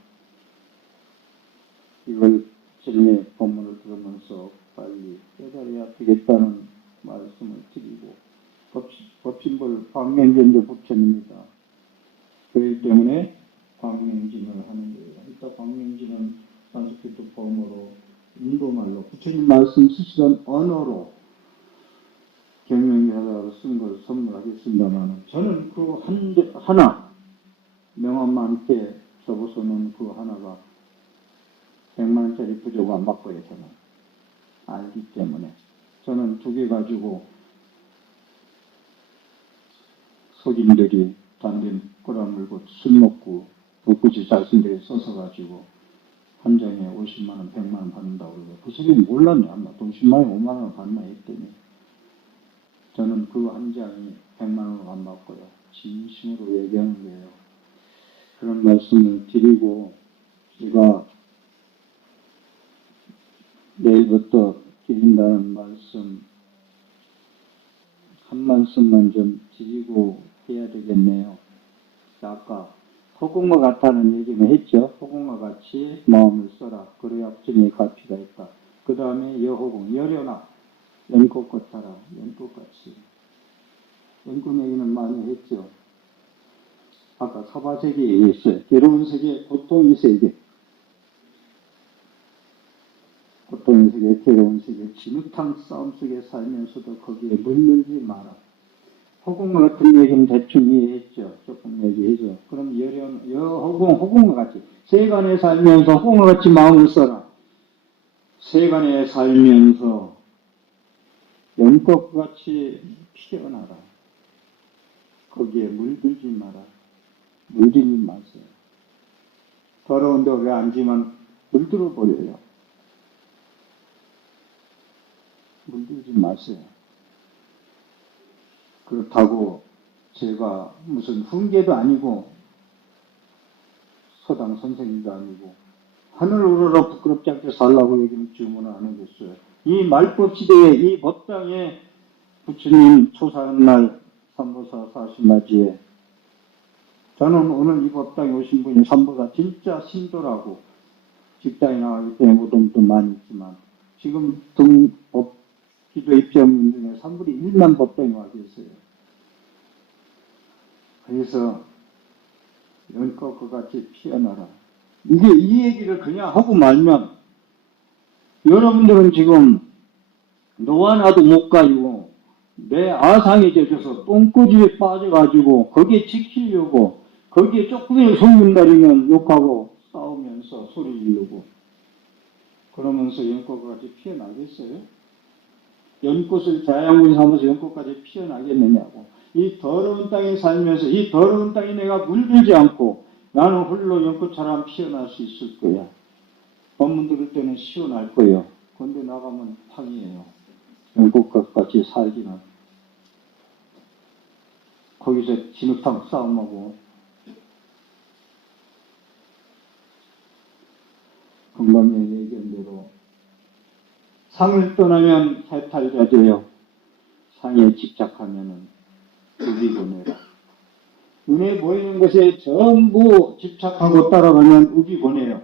이걸 주님의 법문을 들으면서 빨리 깨달아야 되겠다는 말씀을 드리고 법신불 광명견조 부처입니다. 그렇기 때문에 광명진을 하는 거예요. 이따 광명진은 산스크리트 범어로 인도말로 부처님 말씀 쓰시던 언어로 경영하다가 쓴 걸 선물하겠습니다만 저는 그 하나 명함한테 접어서는 그 하나가 100만원짜리 부족 안 받고요. 저는 알기 때문에 저는 두 개 가지고 속인들이 담배 꼬라물고 술 먹고 붓굳이 자신들이 써서 가지고 한 장에 50만원 100만원 받는다고 그러고 그 소리 몰랐네. 아마 돈 10만원 5만원 받나 했더니 저는 그 한 장이 100만원을 안 받고요. 진심으로 얘기하는 거예요. 그런 말씀을 드리고 제가 내일부터 드린다는 말씀 한 말씀만 좀 드리고 해야 되겠네요. 아까 허공과 같다는 얘기는 했죠. 허공과 같이 마음을 써라. 그래야 부처님의 가피가 있다. 그 다음에 여허공, 여려나 연꽃 같아라. 연꽃같이. 연꽃 얘기는 많이 했죠. 아까 사바세계 얘기했어요. 괴로운 세계, 고통의 세계. 고통의 세계, 괴로운 세계, 진흙탕 싸움 속에 살면서도 거기에 물들지 마라. 허공과 같은 얘기는 대충 이해했죠. 조금 얘기해줘. 그럼 허공과 같이. 세간에 살면서 허공과 같이 마음을 써라. 세간에 살면서 연꽃과 같이 피어나라. 거기에 물들지 마라. 물들지 마세요. 더러운데 왜 앉으면 물들어 버려요. 물들지 마세요. 그렇다고 제가 무슨 훈계도 아니고 서당 선생님도 아니고 하늘 우러러 부끄럽지 않게 살라고 얘기는 주문을 안 하겠어요. 이 말법 시대에 이 법당에 부처님 초사한 날 삼보사 40맞이에 저는 오늘 이 법당에 오신 분이 삼보사 진짜 신도라고 직장에 나가기 때문에 무덤도 많이 있지만 지금 법 기도 입장문 중에 3분의 1만 법당에 와 계세요. 그래서 연꽃 그같이 피어나라. 이 얘기를 그냥 하고 말면 여러분들은 지금 너와 나도 못 가지고 내 아상에 젖어서 똥꼬집에 빠져가지고 거기에 지키려고 거기에 조금이라도 소문나리면 욕하고 싸우면서 소리 지르고 그러면서 연꽃과 같이 피어나겠어요? 연꽃을 자양분 삼아서 연꽃까지 피어나겠느냐고. 이 더러운 땅에 살면서 이 더러운 땅에 내가 물들지 않고 나는 홀로 연꽃처럼 피어날 수 있을 거야. 법문 들을 때는 시원할 거예요. 근데 나가면 팡이에요. 연꽃과 같이 살기는. 거기서 진흙탕 싸움하고 금방에 얘기한 대로 상을 떠나면 해탈자돼요. 상에 집착하면은 우비 보내라. 눈에 보이는 것에 전부 집착하고 따라가면 우비 보내요.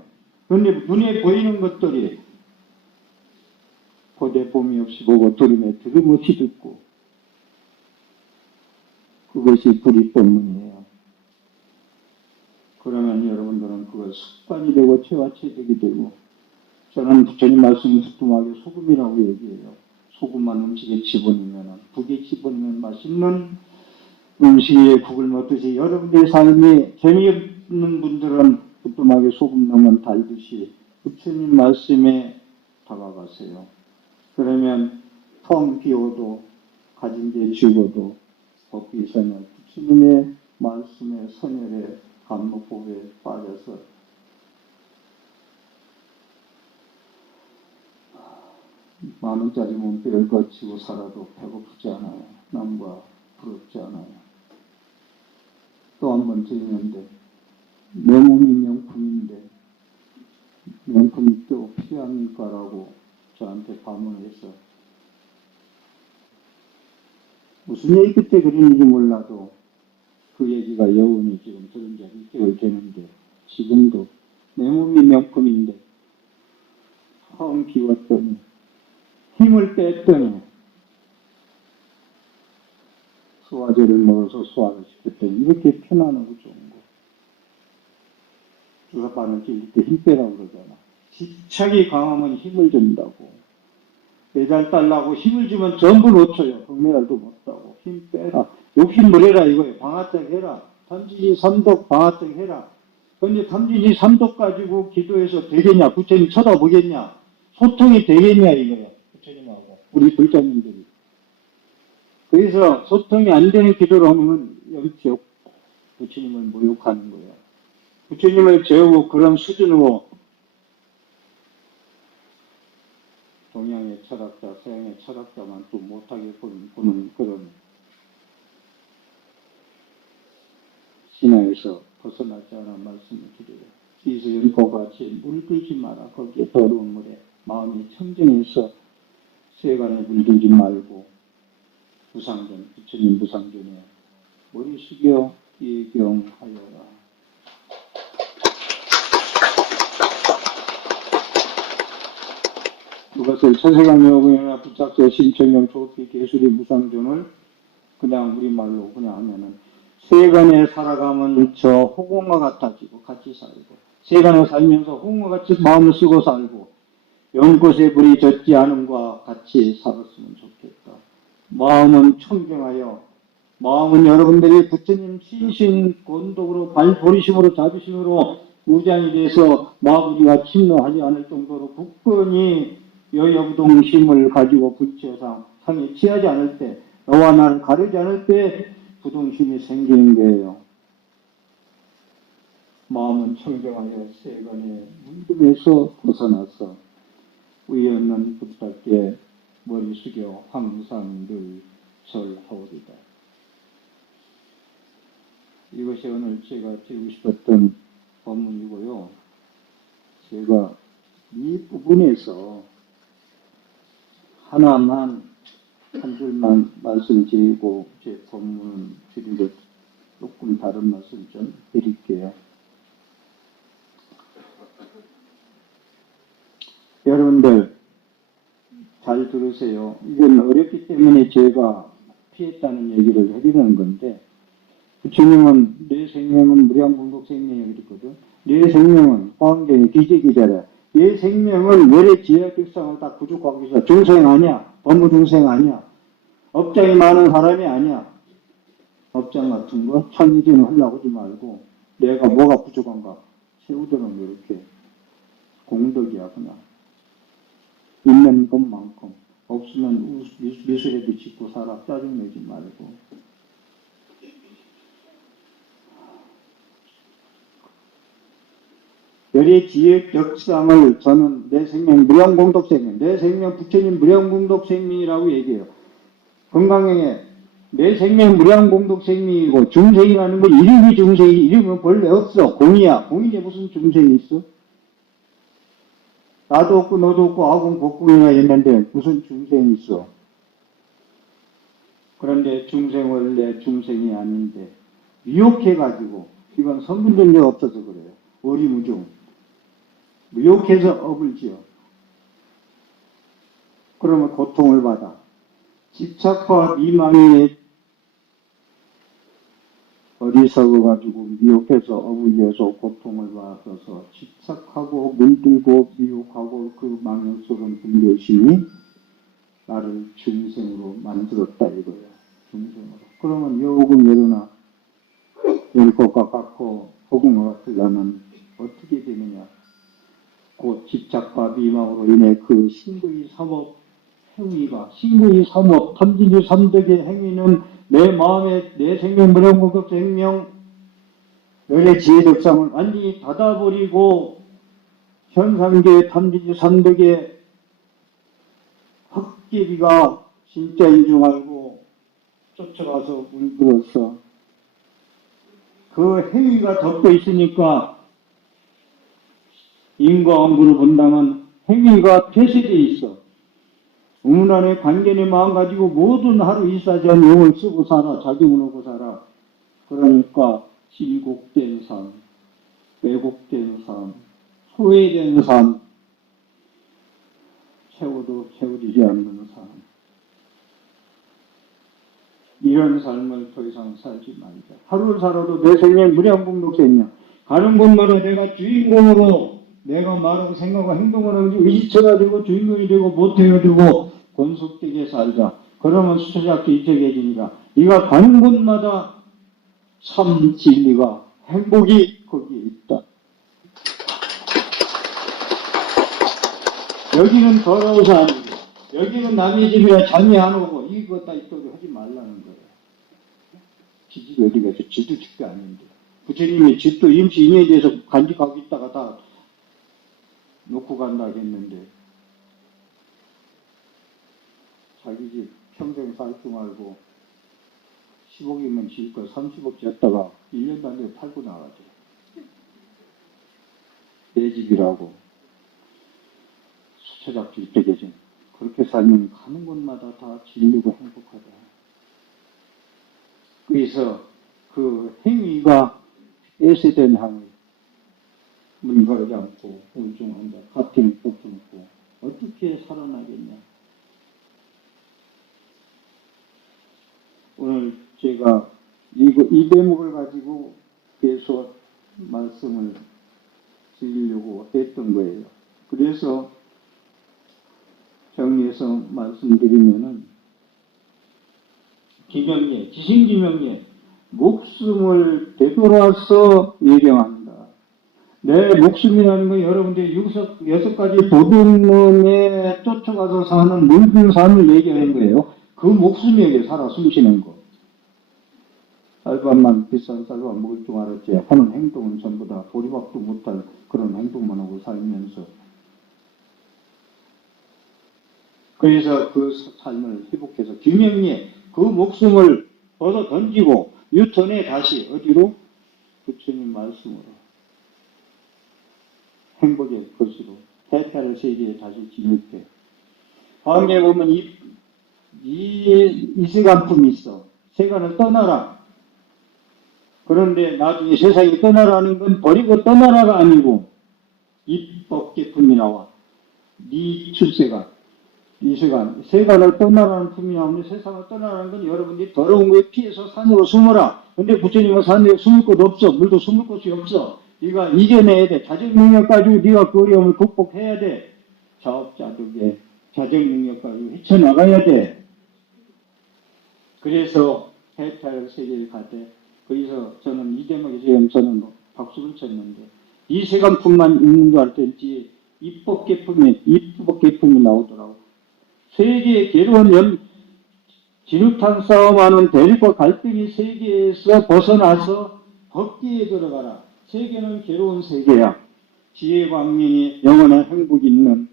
그런데 눈에 보이는 것들이 고대 봄이 없이 보고 들음에 들음 없이 듣고 그것이 불입법문이에요. 그러면 여러분들은 그걸 습관이 되고 체화체득이 되고 저는 부처님 말씀 두툼하게 소금이라고 얘기해요. 소금만 음식에 집어넣으면 국에 집어넣으면 맛있는 음식에 국을 먹듯이 여러분들의 삶이 재미없는 분들은 두툼하게 소금 넣으면 달듯이 부처님 말씀에 다가가세요. 그러면 텅 비워도 가진 게 죽어도 법비선을 부처님의 말씀의 선열에 감목법에 빠져서 만원짜리 몸빼를 거치고 살아도 배고프지 않아요. 남과 부럽지 않아요. 또 한 번 드리는데 내 몸이 명품인데 명품이 또 필요합니까라고 저한테 반문해서 무슨 얘기 그때 그랬는지 몰라도 그 얘기가 여운이 지금 들은 지 6개월 되는데 지금도 내 몸이 명품인데 처음 비웠더니 힘을 뺐더니 소화제를 먹어서 소화를 시켰더니 이렇게 편안하고 좋은 거. 주사바늘 찔릴 때 힘 빼라고 그러잖아. 집착이 강하면 힘을 준다고. 매달 달라고 힘을 주면 전부 놓쳐요. 경매달도 못하고 힘 빼라. 욕심 버려라 이거예요. 방아짝 해라. 탐진이 삼독 방아짝 해라. 그런데 탐진이 삼독 가지고 기도해서 되겠냐? 부처님 쳐다보겠냐? 소통이 되겠냐 이거예요. 부처님하고 우리 불자님들이. 그래서 소통이 안 되는 기도를 하면 영적 부처님을 모욕하는 거예요. 부처님을 재우고 그런 수준으로 동양의 철학자, 서양의 철학자만 또 못하게 보는 그런 신앙에서 벗어나지 않아 말씀을 드려요. 그래서 연꽃과 같이 물들지 마라. 거기에 더러운 물에 마음이 청정해서 세간에 물들지 말고 무상전, 부처님 무상전에 머리 숙여 예경하여라. 그것을 천세강요구나 부착서 신청용 조기 개수리 무상전을 그냥 우리말로 그냥 하면은 세간에 살아가면 저 호공과 같아지고 같이 살고 세간에 살면서 호공과 같이 마음을 쓰고 살고 연꽃에 불이 젖지 않음과 같이 살았으면 좋겠다. 마음은 청정하여 마음은 여러분들이 부처님 신신 권독으로 발보리심으로 자비심으로 무장이 돼서 마부지가 침노하지 않을 정도로 굳건히 여여부동심을 가지고 부처상 상에 취하지 않을 때 너와 나를 가르지 않을 때 부동심이 생기는 거예요. 마음은 청정하여 세간의 문금에서 벗어나서 위에 없는 부탁께 머리 숙여 항상 늘 절하오리다. 이것이 오늘 제가 드리고 싶었던 법문이고요. 제가 이 부분에서 하나만 한 줄만 말씀드리고 제 법문을 드리고 조금 다른 말씀 좀 드릴게요. 잘 들으세요. 이건 어렵기 때문에 제가 피했다는 얘기를 해드리는 건데, 부처님은 내 생명은 무량공덕 생명이라고 그랬거든. 내 생명은 화엄경의 기재기자래. 내 생명은 열의 지혜격상을 다 구족하고 있어. 중생 아니야. 법무중생 아니야. 업장이 많은 사람이 아니야. 업장 같은 거 천리지는 하려고 하지 말고 내가 뭐가 부족한가 세우도록 이렇게 공덕이야 그냥. 있는 것만큼 없으면 미술에도 짓고 살아. 짜증내지 말고. 열의 지혜 격상을 저는 내 생명 무량공덕생명, 내 생명 부처님 무량공덕생명이라고 얘기해요. 건강형에 내 생명 무량공덕생명이고 중생이라는 건 이름이 중생이 이름은 본래 없어. 공이야. 공인에 무슨 중생이 있어? 나도 없고 너도 없고 아군 복궁이나 있는데 무슨 중생이 있어? 그런데 중생 원래 중생이 아닌데 미혹해가지고 이건 성분전제가 없어서 그래요. 오리무중. 미혹해서 업을 지어. 그러면 고통을 받아. 집착과 미망이 어리석어 가지고 미혹해서 업을 지어서 고통을 받아서 집착하고 물들고 미혹하고 그 망령스러운 분별심이 나를 중생으로 만들었다 이거야. 중생으로. 그러면 여호군 여로나 열 것과 같고 호궁과 같으려면 어떻게 되느냐. 곧 집착과 미망으로 인해 그 신구의 삼업 행위가 신구의 삼업 탐진주 삼덕의 행위는 내 마음에 내 생명 무량공덕 생명 열의 지혜덕상을 완전히 닫아버리고 현상계 탐진주 삼덕의 헛개비가 진짜인 줄 알고 쫓아가서 물들었어. 그 행위가 덮여 있으니까 인과응보를 본다면 행위가 폐쇄되어 있어. 우문안의 관계의 마음 가지고 모든 하루 이사전 용을 쓰고 살아. 작용을 하고 살아. 그러니까 질곡된 삶, 왜곡된 삶, 소외된 삶, 채워도 채워지지 않는 삶. 이런 삶을 더 이상 살지 말자. 하루를 살아도 내 생명 무량공덕 생명. 가는 곳마다 내가 주인공으로 내가 말하고 생각하고 행동을 하는지 의지처가 되고 주인공이 되고 모태가 되고 권속되게 살자. 그러면 수초작도 이적해지니까 네가 가는 곳마다 참 진리가 행복이 거기에 있다. 여기는 더러워서 아니고 여기는 남의 집이라 잠이 안 오고 이것다 이것도 하지 말라는 거예요. 지집 어디 가서 지도 집도 아닌데 부처님이 집도 임시 인연에 대해서 간직하고 있다가 다 놓고 간다고 했는데 자기 집 평생 살 줄 알고 10억이면 지을 거 30억 지었다가 1년도 안 되고 팔고 나가죠. 내 집이라고 수초작주 이때계신 그렇게 살면 가는 곳마다 다 진리고 행복하다. 그래서 그 행위가 애세된 향을 문 걸지 않고 운중한다. 같은 뽑고 어떻게 살아나겠냐. 오늘 제가 이 대목을 가지고 계속 말씀을 드리려고 했던 거예요. 그래서 정리해서 말씀드리면은 기명예, 지신기명예, 목숨을 되돌아서 예경한다. 내 목숨이라는 건 여러분들이 여섯 가지 도둑놈에 쫓아가서 사는 물든 삶을 얘기하는 거예요. 그 목숨에게 살아 숨쉬는 거. 쌀밥만 비싼 쌀밥 먹을 줄 알았지. 하는 행동은 전부 다 보리밥도 못할 그런 행동만 하고 살면서. 그래서 그 삶을 회복해서 기명예, 그 목숨을 벗어 던지고 유턴해 다시 어디로? 부처님 말씀으로. 행복의 것으로. 해탈의 세계에 다시 진입해. 다음에 보면 이 시간품이 있어. 세간을 떠나라. 그런데 나중에 세상에 떠나라는 건 버리고 떠나라가 아니고 입법계품이 나와. 네 출세가. 이 세간, 세간을 떠나라는 품이 나오는데 세상을 떠나라는 건 여러분들이 더러운 거에 피해서 산으로 숨어라. 근데 부처님은 산에 숨을 곳 없어. 물도 숨을 곳이 없어. 네가 이겨내야 돼. 자정 능력 가지고 네가 그 어려움을 극복해야 돼. 자업자득에 자정 능력 가지고 헤쳐나가야 돼. 그래서 해탈 세계를 가되, 그래서 저는 이 대목에서 저는 박수를 쳤는데, 이 세간뿐만 있는 줄 알았더니 입법 계품이 나오더라고. 세계의 괴로운 진흙탕 싸움하는 대립과 갈등이 세계에서 벗어나서 법계에 들어가라. 세계는 괴로운 세계야. 지혜 광명이 영원한 행복이 있는,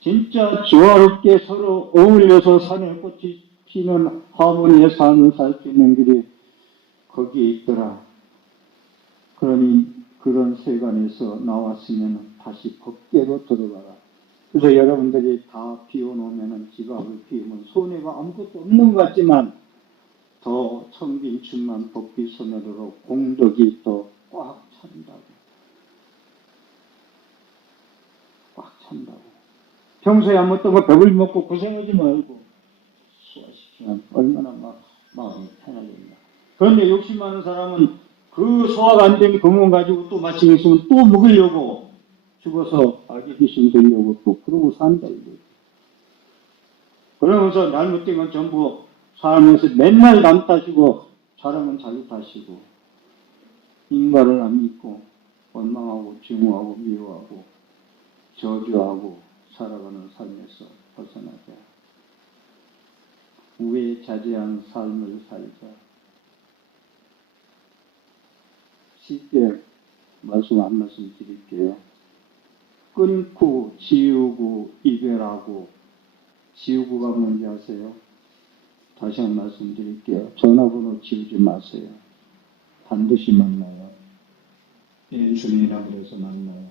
진짜 조화롭게 서로 어울려서 산에 꽃이 피는 하모니의 삶을 살 수 있는 길이 거기에 있더라. 그러니 그런 세간에서 나왔으면 다시 법계로 들어가라. 그래서 여러분들이 다 비워놓으면 지갑을 비우면 손해가 아무것도 없는 것 같지만 더 청빈춘만 법비 소멸으로 공덕이 더 꽉 찬다고. 꽉 찬다고. 평소에 안 먹던 거 배불리 먹고 고생하지 말고 소화시키면 얼마나 마음이 편하겠나. 그런데 욕심 많은 사람은 그 소화가 안 된 금은 가지고 또 마침 있으면 또 먹으려고 죽어서 아기 귀신 되려고 또 그러고 산다 이거지. 그러면서 잘못된 건 전부 살면서 맨날 남 탓이고 사람은 자기 탓이고 인과를 안 믿고 원망하고 증오하고 미워하고 저주하고 살아가는 삶에서 벗어나자. 우애자제한 삶을 살자. 쉽게 한 말씀 드릴게요. 끊고 지우고 이별하고, 지우고가 뭔지 아세요? 다시 한 말씀 드릴게요. 전화번호 지우지 마세요. 반드시 만나요. 주민이라고 해서 만나요.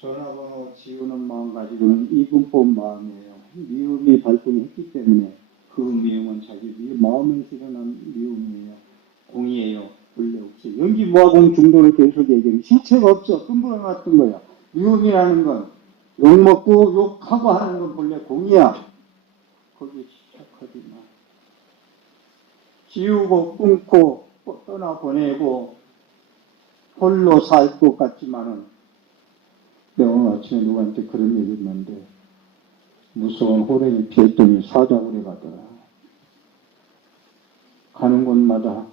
전화번호 지우는 마음 가지고는 이분법 마음이에요. 미움이 발동했기 때문에 그 미움은 자기 마음에서 일어난 미움이에요. 공이에요. 원래 없어요. 연기 모아공 중도를 계속 얘기해요. 실체가 없어. 끈부랑 같은 거야. 미움이라는 건 욕먹고 욕하고 하는 건 본래 공이야. 거기에 집착하지 마. 지우고 끊고 떠나보내고 홀로 살 것 같지만은 내가 오늘 아침에 누구한테 그런 얘기 했는데 무서운 호랭이 피했더니 사자굴에 가더라. 가는 곳마다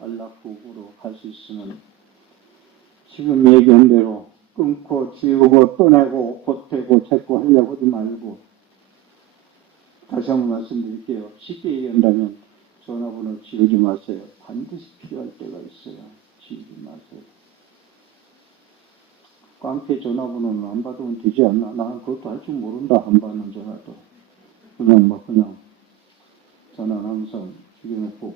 안락국으로 갈 수 있으면 지금 얘기한 대로 끊고 지우고 떠내고 보태고 찾고 하려고 하지 말고, 다시 한번 말씀드릴게요. 쉽게 얘기한다면 전화번호 지우지 마세요. 반드시 필요할 때가 있어요. 지우지 마세요. 깡패 전화번호는 안 받으면 되지 않나? 나는 그것도 할 줄 모른다. 안 받는 전화도. 그냥 전화는 항상 죽여놓고,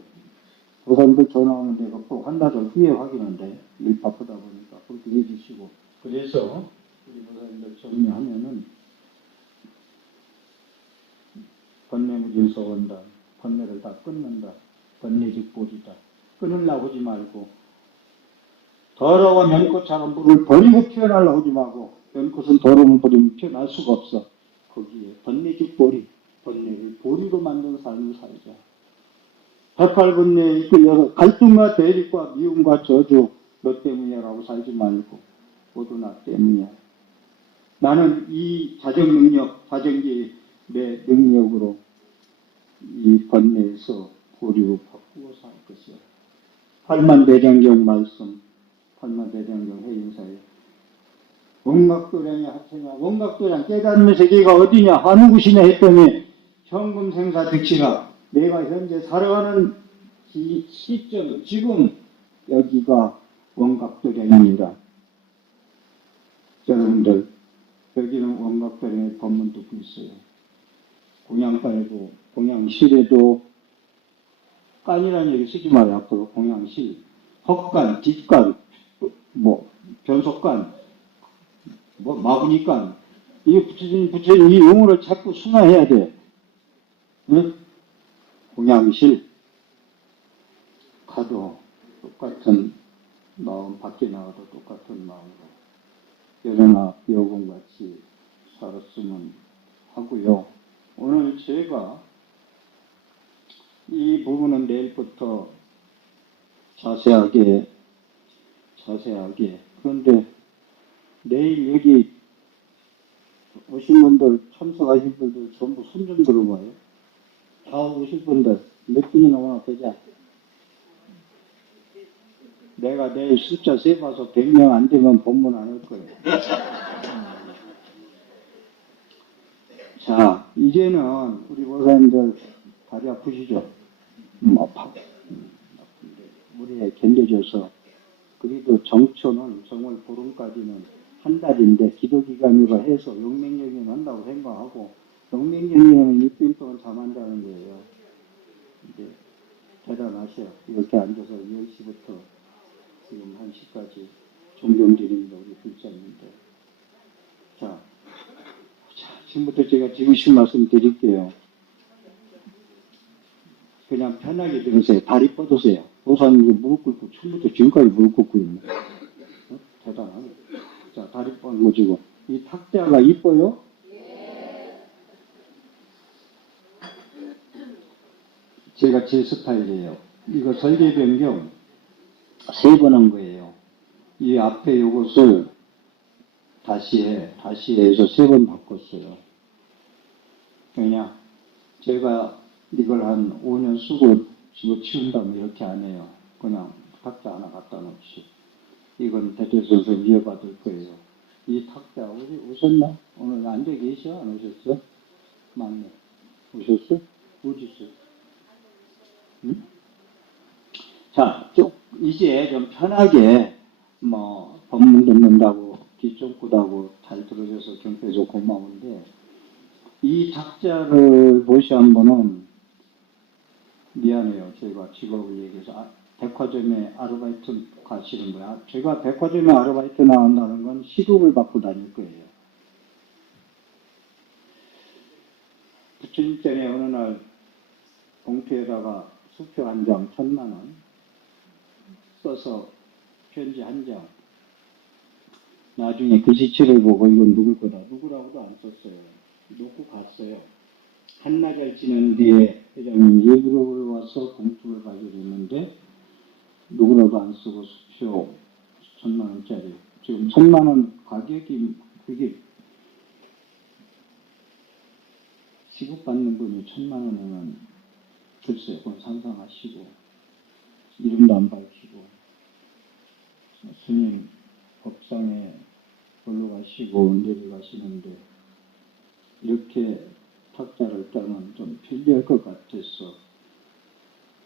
그 사람들 전화하면 내가 꼭 한나절 후에 확인한대. 일 바쁘다 보니까 그렇게 해주시고. 그래서 우리 보살님들 정리하면은 번뇌무진서 온다. 번뇌를 다 끊는다. 번뇌직보리다. 끊으려고 하지 말고, 더러운 연꽃처럼 물을 버리고 피어나려고 하지 말고, 연꽃은 더러움을 버리면 피어날 수가 없어. 거기에 번뇌직보리, 번뇌를 보리로 만든 삶을 살자. 108번뇌에 이끌려서 갈등과 대립과 미움과 저주, 너 때문이라고 살지 말고 모두 나 때문이야. 나는 이 자정능력, 자정기의 내 능력으로 이 번뇌에서 보리로 바꾸어 살 것이야. 팔만대장경 말씀, 팔만대장경 해인사에 원각도량이 하체냐, 원각도량 깨닫는 세계가 어디냐, 한우구시냐 했더니 현금생사 득시가 내가 현재 살아가는 시점, 지금 여기가 원각도량입니다. 여러분들, 여기는 원각도량의 법문 듣고 있어요. 공양간에도, 공양실에도 간이라는 얘기 쓰지 말아요. 앞으로 공양실, 헛간, 뒷간, 변속간, 마구니간, 이 부처님 이 용어를 자꾸 순화해야 돼. 응? 공양실 가도 똑같은 마음, 밖에 나가도 똑같은 마음으로 여러나 여공같이 살았으면 하고요. 오늘 제가 이 부분은 내일부터 자세하게 그런데 내일 여기 오신 분들 참석하신 분들 전부 손 좀 들어봐요. 다 오실 분들 몇 분이나 오나 보자. 내가 내일 숫자 세봐서 100명 안 되면 본문 안 할 거예요. 자, 이제는 우리 보사님들 다리 아프시죠? 아파. 아픈데 우리에 견뎌져서 그래도 정초는 정월 보름까지는 한 달인데 기도기간으로 해서 용맹령이 한다고 생각하고 용맹령이면 6일 동안 잠한다는 거예요. 이제 대단하셔. 이렇게 앉아서 10시부터 지금 1시까지 존경 드립니다. 우리 불자님들. 자, 지금부터 제가 지으신 말씀 드릴게요. 그냥 편하게 들으세요. 다리 뻗으세요. 보사님 무릎 꿇고 처음부터 지금까지 무릎 꿇고 있네. 대단하네. 자, 다리 뻗어지고. 이 탁자가 이뻐요? 제가 제 스타일이에요. 이거 설계 변경 3번 한 거예요. 이 앞에 요것을 다시 해서 3번 바꿨어요. 왜냐? 제가 이걸 한 5년 쓰고 집어치운다면 이렇게 안 해요. 그냥 탁자 하나 갖다 놓지. 이건 대대손손 이어받을 거예요. 이 탁자, 오셨나? 오늘 앉아 계셔? 안 오셨어? 맞네. 오셨어? 어디 있어? 응? 자, 이제 좀 편하게, 법문 듣는다고, 귀 쫑긋하고 잘 들어줘서 경패해서 고마운데, 이 탁자를 보시한 분은, 미안해요. 제가 직업을 얘기해서, 백화점에 아르바이트 가시는 거야. 제가 백화점에 아르바이트 나간다는 건 시급을 받고 다닐 거예요. 부처님 때문에 어느 날 봉투에다가 수표 한 장 1,000만 원 써서 편지 한 장. 나중에 글씨체를 보고 이건 누굴 거다. 누구라고도 안 썼어요. 놓고 갔어요. 한나절 지난 뒤에 회장님 예불을 와서 봉투를 발견했는데 누구라도 안 쓰고 수표 1,000만 원짜리. 지금 1,000만 원 가격이 그게 지급받는 분이 1,000만 원이면 글쎄 그건 상상하시고 이름도 안 밝히고 스님 법상에 올라가시고 내려가시는데 이렇게 탁자를 따면 좀 편리할 것 같아서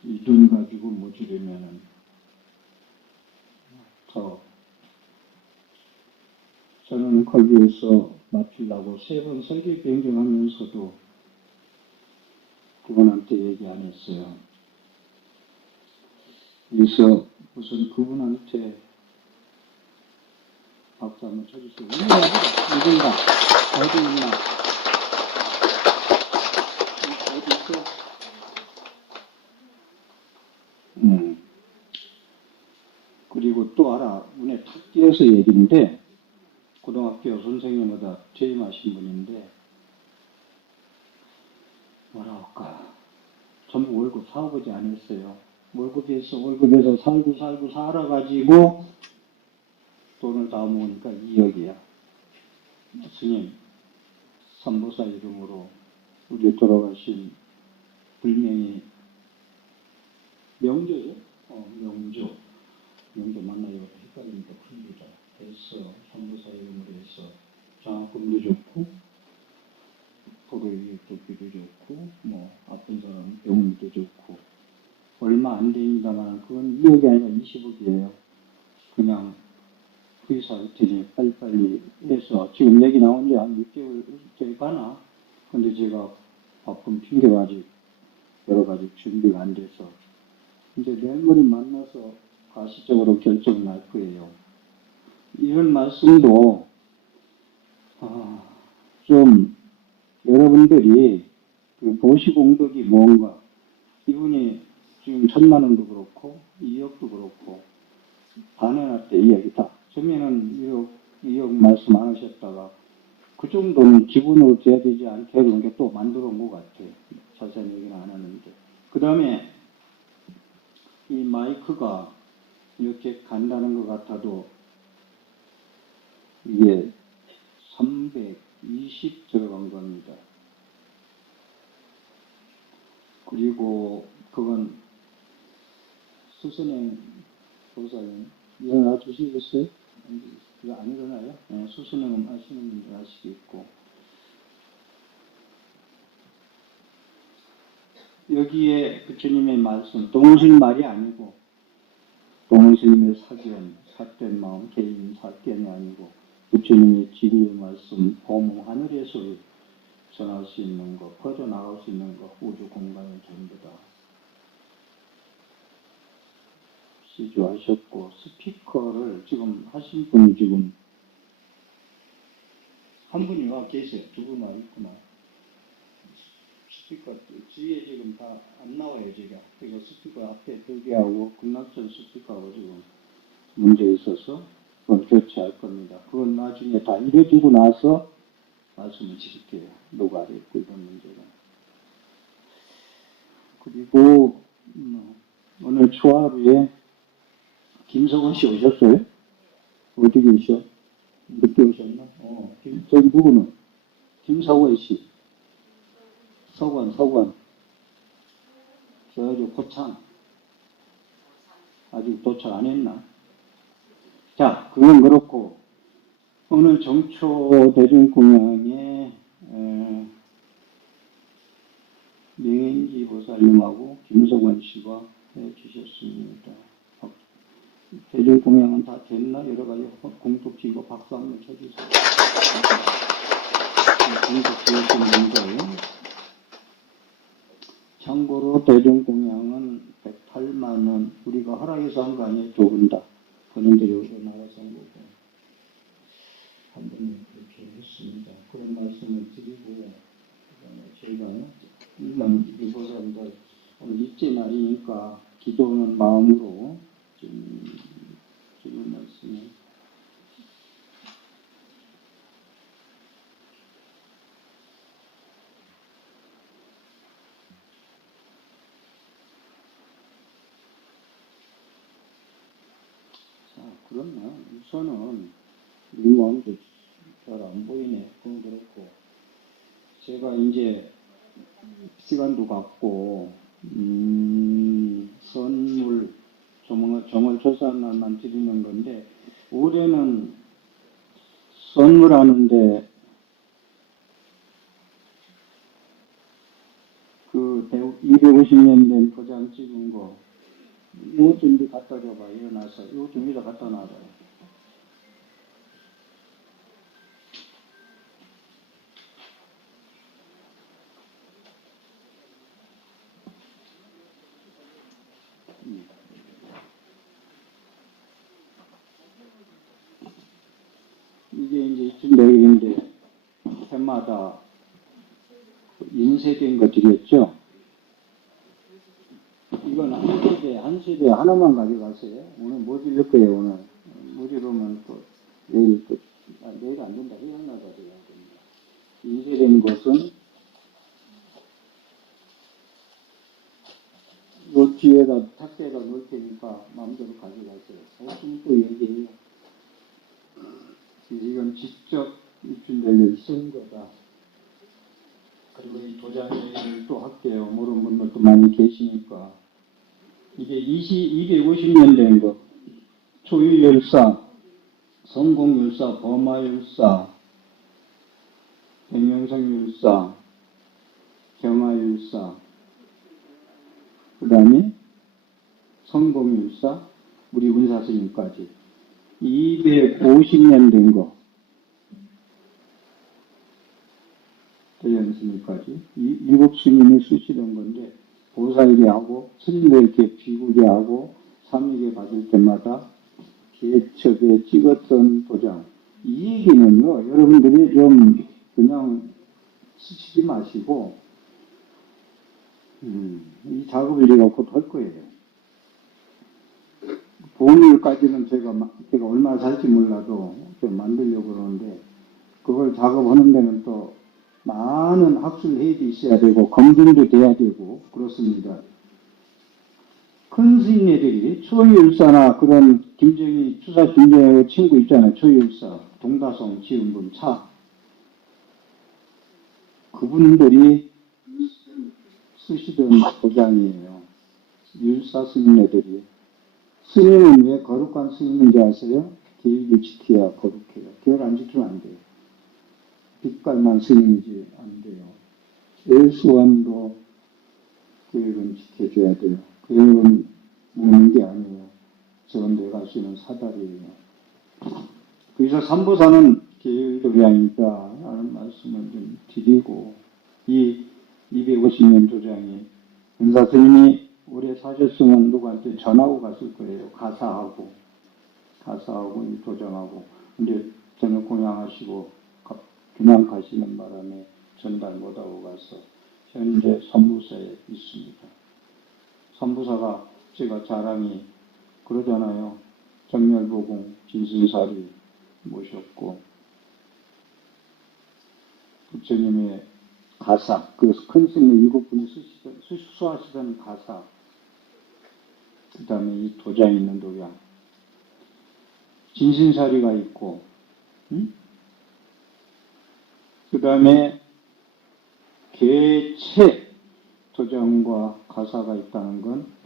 이 돈 가지고 뭐 주려면은 더 저는 거기에서 맞추려고 3번 설계 변경하면서도 그분한테 얘기 안 했어요. 그래서 무슨 그분한테 박수 한번 쳐주세요. 이건가? 어디 있나? 어디 있어? 그리고 또 알아. 눈에 탁 띄어서 얘기인데, 고등학교 선생님보다 퇴임하신 분인데, 뭐라 할까. 전부 월급 사아버지 안 했어요. 월급에서 살고 살아가지고 돈을 다 모으니까 2억이야. 스님, 삼보사 이름으로 우리 돌아가신 불명이 명조죠? 명조 만나요. 헷갈리니까 풀리자. 해서 삼보사 이름으로 해서 장학금도 좋고 도로이익도 좋고 아픈 사람 병원도 좋고 얼마 안 됩니다만 그건 2억이 아니라 20억이에요. 그냥 회사 이틀이 빨리빨리 해서 지금 얘기 나온 지 한 6개월 저기 가나? 근데 제가 바쁜 핑계가 아직 여러 가지 준비가 안 돼서 이제 내일모레 만나서 가시적으로 결정이 날 거예요. 이런 말씀도 좀 여러분들이 그 보시공덕이 뭔가 이분이 지금 1,000만 원도 그렇고 2억도 그렇고 반환할 때 2억이다. 처음에는 1억 2억 말씀 안 하셨다가 그 정도는 기본으로 돼야 되지 않게 그런 게 또 만들어 온 것 같아. 자세한 얘기는 안 하는데. 그 다음에 이 마이크가 이렇게 간다는 것 같아도 이게 320 들어간 겁니다. 그리고 그건 수선행 보살님 일어나 주시겠어요? 그거 안 일어나요? 네, 수선행 하시는 분들 하시겠고 여기에 부처님의 말씀 동원스님 말이 아니고 동원스님의 사견, 삿된 마음, 개인 사견이 아니고 부처님의 진리의 말씀, 봄 하늘에서 전할 수 있는 것, 퍼져나갈 수 있는 것, 우주 공간의 전부 다 시주하셨고 스피커를 지금 하신 분이 지금 한 분이 와 계세요. 두 분 와 있구나. 스피커 뒤에 지금 다 안 나와요. 제가 그래서 스피커 앞에 대기하고 극락전 스피커하고 지금 문제 있어서 그건 교체할 겁니다. 그건 나중에 다 이뤄지고 나서 말씀을 드릴게요. 누가 했고 이런 문제는. 그리고 오늘 초하루에 김성원 씨 오셨어요? 어디 계셔? 늦게 오셨나? 저기 누구는? 김성원 씨. 서관. 저기 고창. 아직 도착 안 했나? 자, 그건 그렇고 오늘 정초 대중공양에 명인지 보살님하고 김성원 씨가 해주셨습니다. 대중공양은 다 됐나? 여러 가지 공덕지고 박수 한번 쳐주세요. 공덕지으신 분들. 참고로 대중공양은 108만원 우리가 허락해서 한 거 아니에요. 조금 다. 본인들이 나가서 한 거고. 한번 그렇게 했습니다. 그런 말씀을 드리고, 저희가 일단 유보사님들 오늘 일제 날이니까 기도하는 마음으로 지금 말씀을 자, 그러면 우선은 이 마음도 잘 안 보이네. 그건 그렇고 제가 이제 시간도 갖고 선물 정월 조사한 날만 드리는 건데 올해는 선물하는데 그 250년 된 도장 찍은 거 이것 좀 이리 갖다 줘봐. 일어나서 이것 좀 이리 갖다 놔봐. 이게 이제 이쯤 내일인데 해마다 인쇄된 거 드렸죠? 이건 한 세대 하나만 가져가세요. 오늘 뭐 드릴 거예요, 오늘? 뭐 드리면 또 내일 내일 안 된다. 해양날 가져가야 됩니다. 인쇄된 것은 요 뒤에다 탁대에다 놓을 테니까 마음대로 가져가세요. 없으면 또 얘기해요. 이건 직접 입춘대를 쓴 거다. 그리고 이 도장을 또 할게요. 모르는 분들도 많이 계시니까. 이게 250년 된 거. 초유열사, 성공열사, 범화열사, 백명성열사, 경화열사, 그 다음에 성공열사, 우리 은사스님까지 250년 된 거. 대연스님까지 일곱 스님이 쓰시던 건데 보살이 하고 스님들 이렇게 비구게 하고 삼위계 받을 때마다 개첩에 찍었던 도장. 이 얘기는요, 여러분들이 좀 그냥 스치지 마시고 이 작업을 제가 곧 할 거예요. 보물까지는 제가 얼마 살지 몰라도 만들려고 그러는데 그걸 작업하는 데는 또 많은 학술 회의도 있어야 되고 검증도 돼야 되고 그렇습니다. 큰 스님네들이 초유일사나 그런 김정희 추사 김정희 친구 있잖아요. 초유일사 동다성 지은 분 차 그분들이 쓰시던 도장이에요. 율사 스님네들이. 스님은 왜 거룩한 스님인지 아세요? 계율을 지켜야 거룩해요. 계율 안 지키면 안 돼요. 빛깔만 스님이지 안 돼요. 예수원도 계율은 지켜줘야 돼요. 계율은 무는 게 아니에요. 저런 데 갈 수 있는 사다리예요. 그래서 삼보사는 계율이 아니다 라는 말씀을 좀 드리고 이 250년 조장이 은사 스님이 오래 사셨으면 누구한테 전하고 갔을 거예요. 가사하고 이 도장하고. 근데 저녁 공양하시고 그냥 가시는 바람에 전달 못하고 가서 현재 선부사에 있습니다. 선부사가 제가 자랑이 그러잖아요. 정열보공 진승사리 모셨고 부처님의 가사, 그 큰 스님 7분이 수수하시던 가사, 그 다음에 이 도장 있는 도장, 진신사리가 있고, 그 다음에 개체 도장과 가사가 있다는 건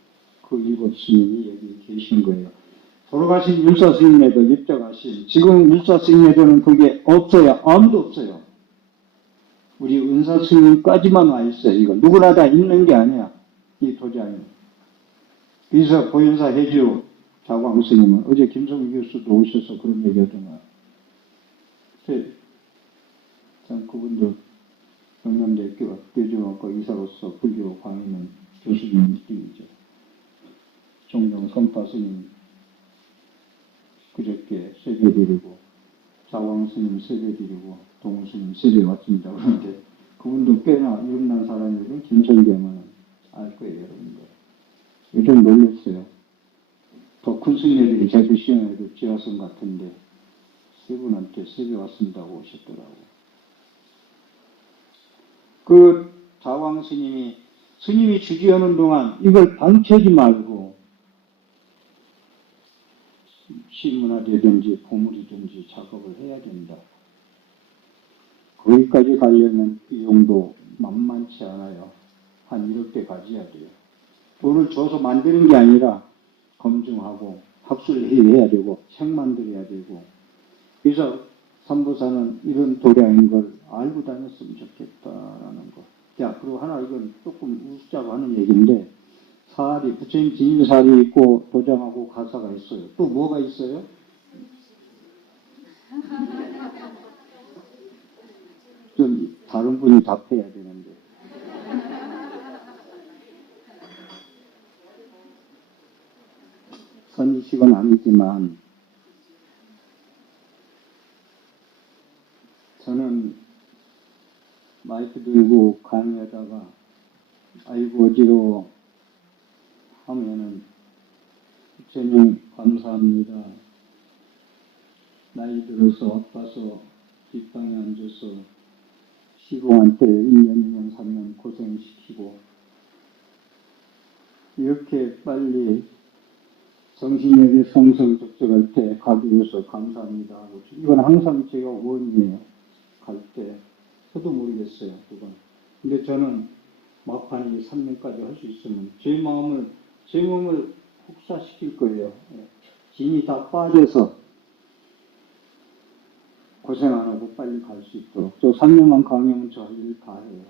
그 7스님이 여기 계신 거예요. 돌아가신 율사 스님네들 입장하신, 지금 율사 스님네들은 그게 없어요. 아무도 없어요. 우리 은사 스님까지만 와 있어요. 이거 누구나 다 있는 게 아니야. 이 도장이. 그래서 보현사 해주 자광 스님은 어제 김성규 교수도 오셔서 그런 얘기 하더만. 참 그분도 경남대학교 교주학과 이사로서 불교 강의는 교수님 느낌이죠. 종종 선파 스님 그저께 세배 드리고 자광 스님 세배 드리고 동우 스님 세배 왔습니다. 그런데 그분도 꽤나 유능한 사람이고 김성겸은 알 거예요, 여러분들. 요즘 놀랐어요. 더 큰 스님들이 제주 시험에도 지하선 같은데 세 분한테 세배 왔습니다고 오셨더라고. 그 자왕 스님이 주지하는 동안 이걸 방치하지 말고 신문화되든지 보물이든지 작업을 해야 된다. 거기까지 가려면 비용도 만만치 않아요. 한 1억대 가져야 돼요. 돈을 줘서 만드는 게 아니라 검증하고 학술회의해야 되고 책 만들어야 되고. 그래서 삼부사는 이런 도량인 걸 알고 다녔으면 좋겠다라는 거. 자, 그리고 하나 이건 조금 우습자고 하는 얘기인데 사리, 부처님 진일사리 있고 도장하고 가사가 있어요. 또 뭐가 있어요? 좀 다른 분이 답해야 되는데. 선지식은 아니지만 저는 마이크 들고 강의하다가 아이고 어지러워 하면은 부처님 감사합니다. 나이 들어서 아파서 뒷방에 앉아서 시공한테 1년, 2년, 3년 고생시키고 이렇게 빨리 정신력이 성성적적할 때 가기 위해서 감사합니다 하고 이건 항상 제가 원이에요. 갈 때 저도 모르겠어요. 그건. 근데 저는 막판에 3년까지 할 수 있으면 제 몸을 혹사시킬 거예요. 진이 다 빠져서 고생 안 하고 빨리 갈 수 있도록. 저 3년만 강의하면 저 일 다 해요.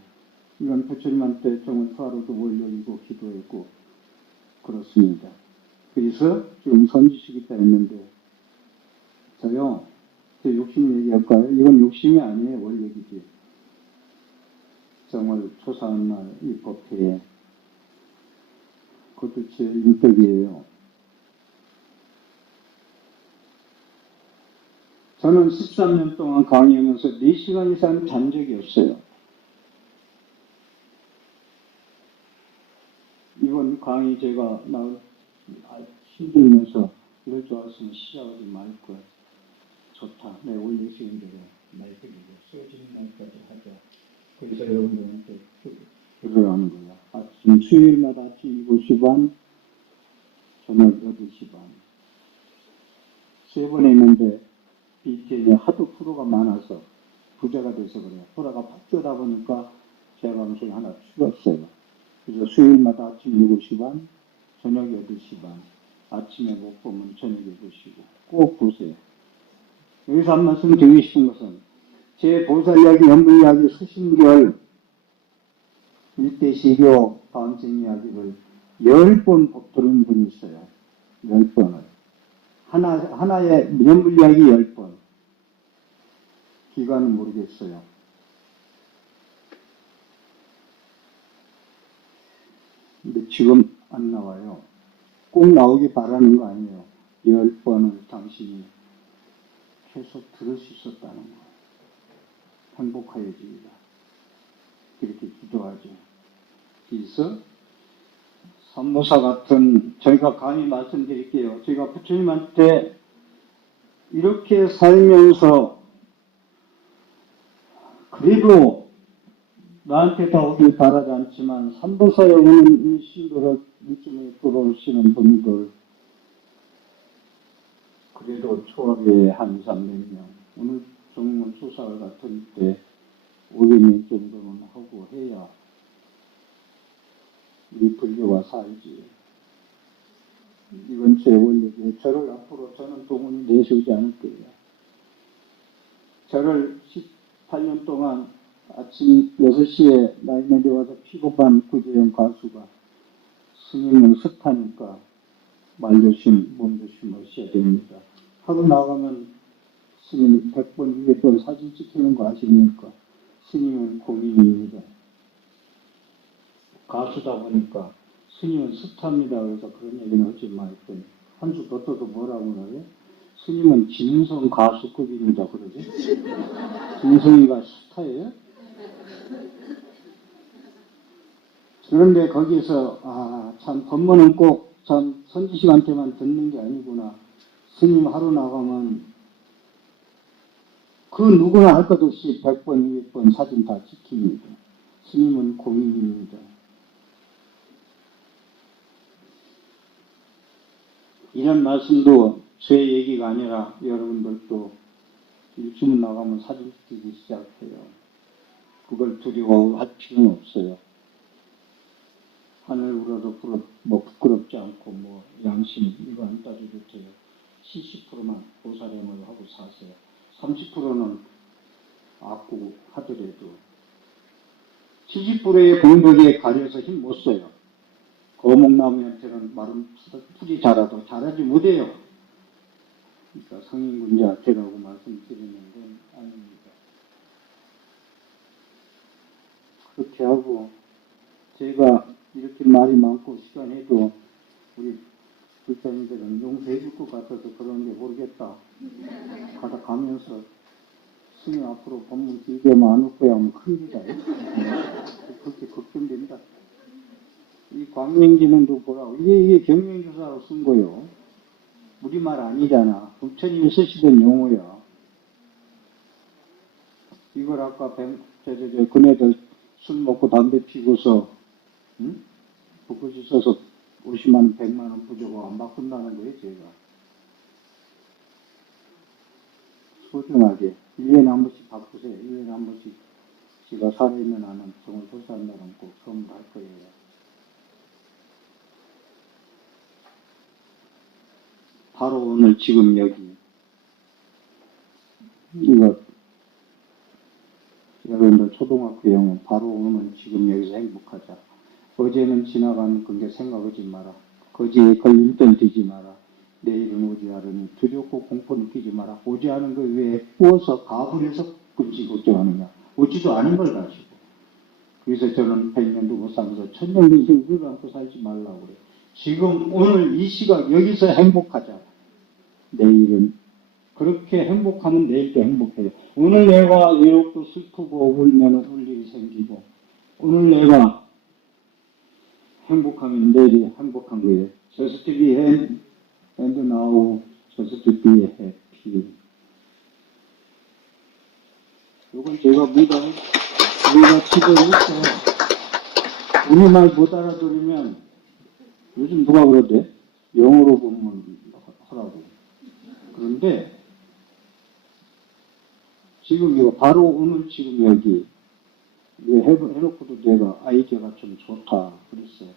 이건 부처님한테 정말 하루도 올려주고 기도했고 그렇습니다. 그래서 지금 선지식 있다 했는데 저요. 제 욕심 얘기할까요? 이건 욕심이 아니에요. 원력이지. 정말 초사한 날 이 법회에 그것도 제 인격이에요. 저는 13년 동안 강의하면서 4시간 이상 잔 적이 없어요. 이번 강의 제가 힘들면서 이럴 줄 알았으면 시작하지 말 거예요. 좋다. 내 원래 쉬운 대로 말 그대로 쓰여지는 날까지 하자. 그래서 여러분들한테 그걸 하는 거야. 아침, 수요일마다 아침 7시 반, 저녁 8시 반. 세 번 했는데, BTN이 하도 프로가 많아서 부자가 돼서 그래요. 프로가 팍 뛰다 보니까 제 방송이 하나 줄었어요. 그래서 수요일마다 아침 7시 반, 저녁 8시 반. 아침에 못 보면 저녁에 보시고 꼭 보세요. 여기서 한 말씀 드리고 싶은 것은 제 보살 이야기, 연불 이야기, 수신결, 일대시교, 다음생 이야기를 10번 들은 분이 있어요. 10번을. 하나의 연불 이야기 10번. 기간은 모르겠어요. 근데 지금 안 나와요. 꼭 나오기 바라는 거 아니에요. 10번을 당신이 계속 들을 수 있었다는 거. 행복하여집니다. 그렇게 기도하죠. 그래서 산모사 같은, 저희가 감히 말씀드릴게요. 저희가 부처님한테 이렇게 살면서 그래도 나한테 다 오길 바라지 않지만 산보사에 오는 이 신도를 일종에 들어오시는 분들 그래도 초합에 한 300명, 오늘 정문 수사 같은 때 500명 정도는 하고 해야 우리 불교가 살지. 이건 제 원리고 저를 앞으로 저는 동문을 내세우지 않을 거예요. 저를 18년 동안 아침 6시에 나이면에 와서 피고반 구제형 가수가 스님은 습하니까 말조심, 몸조심 하셔야 됩니다. 하고 나가면 스님이 100번, 200번 사진 찍히는 거 아십니까? 스님은 고민입니다. 가수다 보니까 스님은 습합니다. 그래서 그런 얘기는 하지 말고 한 주 더 떠도 뭐라고 그러지? 스님은 진성 가수급입니다. 그러지? 진성이가 스타예요? 그런데 거기서 참 법문은 꼭 참 선지식한테만 듣는 게 아니구나. 스님 하루 나가면 그 누구나 할 것 없이 100번, 200번 사진 다 찍힙니다. 스님은 공인입니다. 이런 말씀도 제 얘기가 아니라 여러분들도 일주일 나가면 사진 찍기 시작해요. 그걸 두려워할 필요는 없어요. 하늘 우러도 부끄럽지 않고 양심 이거 안 따져도 돼요. 70%만 보살행을 하고 사세요. 30%는 악구 하더라도 70%의 공덕에 가려서 힘 못 써요. 거목나무한테는 마른 풀이 자라도 자라지 못해요. 그러니까 성인군자 되라고 말씀드리는 건 아닙니다. 그렇게 하고 제가 이렇게 말이 많고 시간해도 우리 불자님들은 용서해 줄 것 같아서 그러는데 모르겠다. 가다 가면서 스님 앞으로 법문 길게 하면 안 올 거야 하면 큰일이다. 그렇게 걱정된다. 이 광명기능도 보라고. 이게 경명조사로 쓴 거요. 우리말 아니잖아. 부처님이 쓰시던 용어야. 이걸 아까 그네들 술 먹고 담배 피고서 붓글씨 써서 50만 원, 100만 원 부족하고 안 바꾼다는 거예요, 제가. 소중하게 1년에 한 번씩 바꾸세요. 1년에 한 번씩 제가 살아있는 한은 정을 설사한다는 꼭 선물할 거예요. 바로 오늘 지금 여기 이거 여러분들 초등학교 영어 바로 오늘 지금 여기서 행복하자. 어제는 지나간 그게 생각하지 마라. 거지에 걸리던 되지 마라. 내일은 오지 않으니 두렵고 공포 느끼지 마라. 오지 않은 걸 왜 구워서 가불해서 굳이 걱정하느냐. 오지도 않은 걸 가지고. 그래서 저는 100년도 못 살면서 1000년도 인생 그걸 안고 살지 말라고 그래. 지금 오늘 이 시각 여기서 행복하자. 내일은 그렇게 행복하면 내일도 행복해요. 오늘 내가 외롭고 슬프고 울면 울 일이 생기고 오늘 내가 행복하면 내일이 행복한 거예요. Just to be happy and now just to be happy. 제가 우리가 집에 있어. 우리말 못 알아들으면 요즘 누가 그러대? 영어로 보면 하라고. 그런데 지금 이거 바로 오늘 지금 여기 해놓고도 내가 아이디어가 좀 좋다 그랬어요.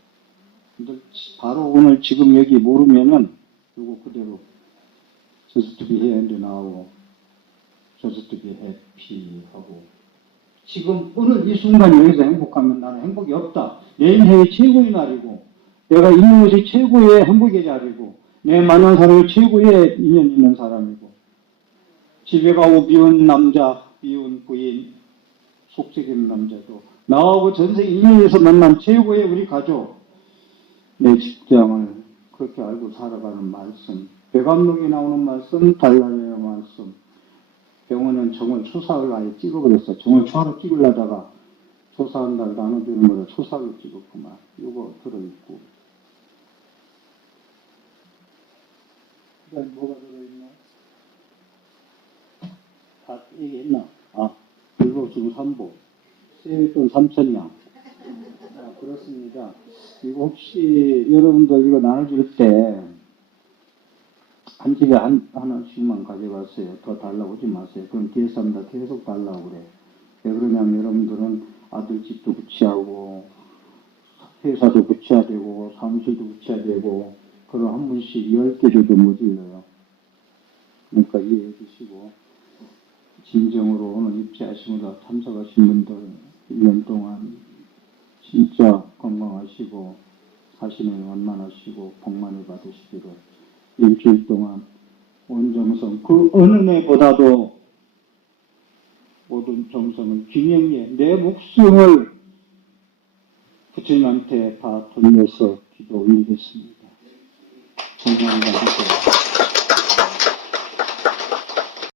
근데 바로 오늘 지금 여기 모르면은 이거 그대로 just to be here and 나오고 just to be happy 하고 지금 오늘 이 순간 여기서 행복하면 나는 행복이 없다. 내 인생의 최고의 날이고 내가 있는 것이 최고의 행복의 자리고 내 만난 사람이 최고의 인연 있는 사람이고 집에 가고 미운 남자, 미운 부인, 속썩이는 남자도 나하고 전세 1년에서 만난 최고의 우리 가족 내 직장을 그렇게 알고 살아가는 말씀 배감록에 나오는 말씀 달라내의 말씀 병원은 정원 초사를 아예 찍어버렸어. 정원 초하러 찍으려다가 초사한 날 나눠주는 거라 초사를 찍었구만. 이거 들어있고 그 다음에 뭐가 들어있나? 다 얘기했나? 불로중 3보 세뱃돈 3,000냥. 그렇습니다. 이거 혹시 여러분들 이거 나눠줄 때 한 집에 하나씩만 가져가세요. 더 달라고 하지 마세요. 그럼 뒤에 사람 다 계속 달라고 그래. 왜 그러냐면 여러분들은 아들 집도 붙여하고 회사도 붙여야 되고 사무실도 붙여야 되고 그럼 한 분씩 10개 줘도 모질러요. 그러니까 이해해 주시고 진정으로 오늘 입지하시면서 참석하신 분들 1년 동안 진짜 건강하시고 사시는 원만하시고 복 많이 받으시기를 일주일 동안 온정성 그 어느 해보다도 모든 정성을 균형에 내 목숨을 부처님한테 다 돌려서 기도 올리겠습니다. 건강히 가시고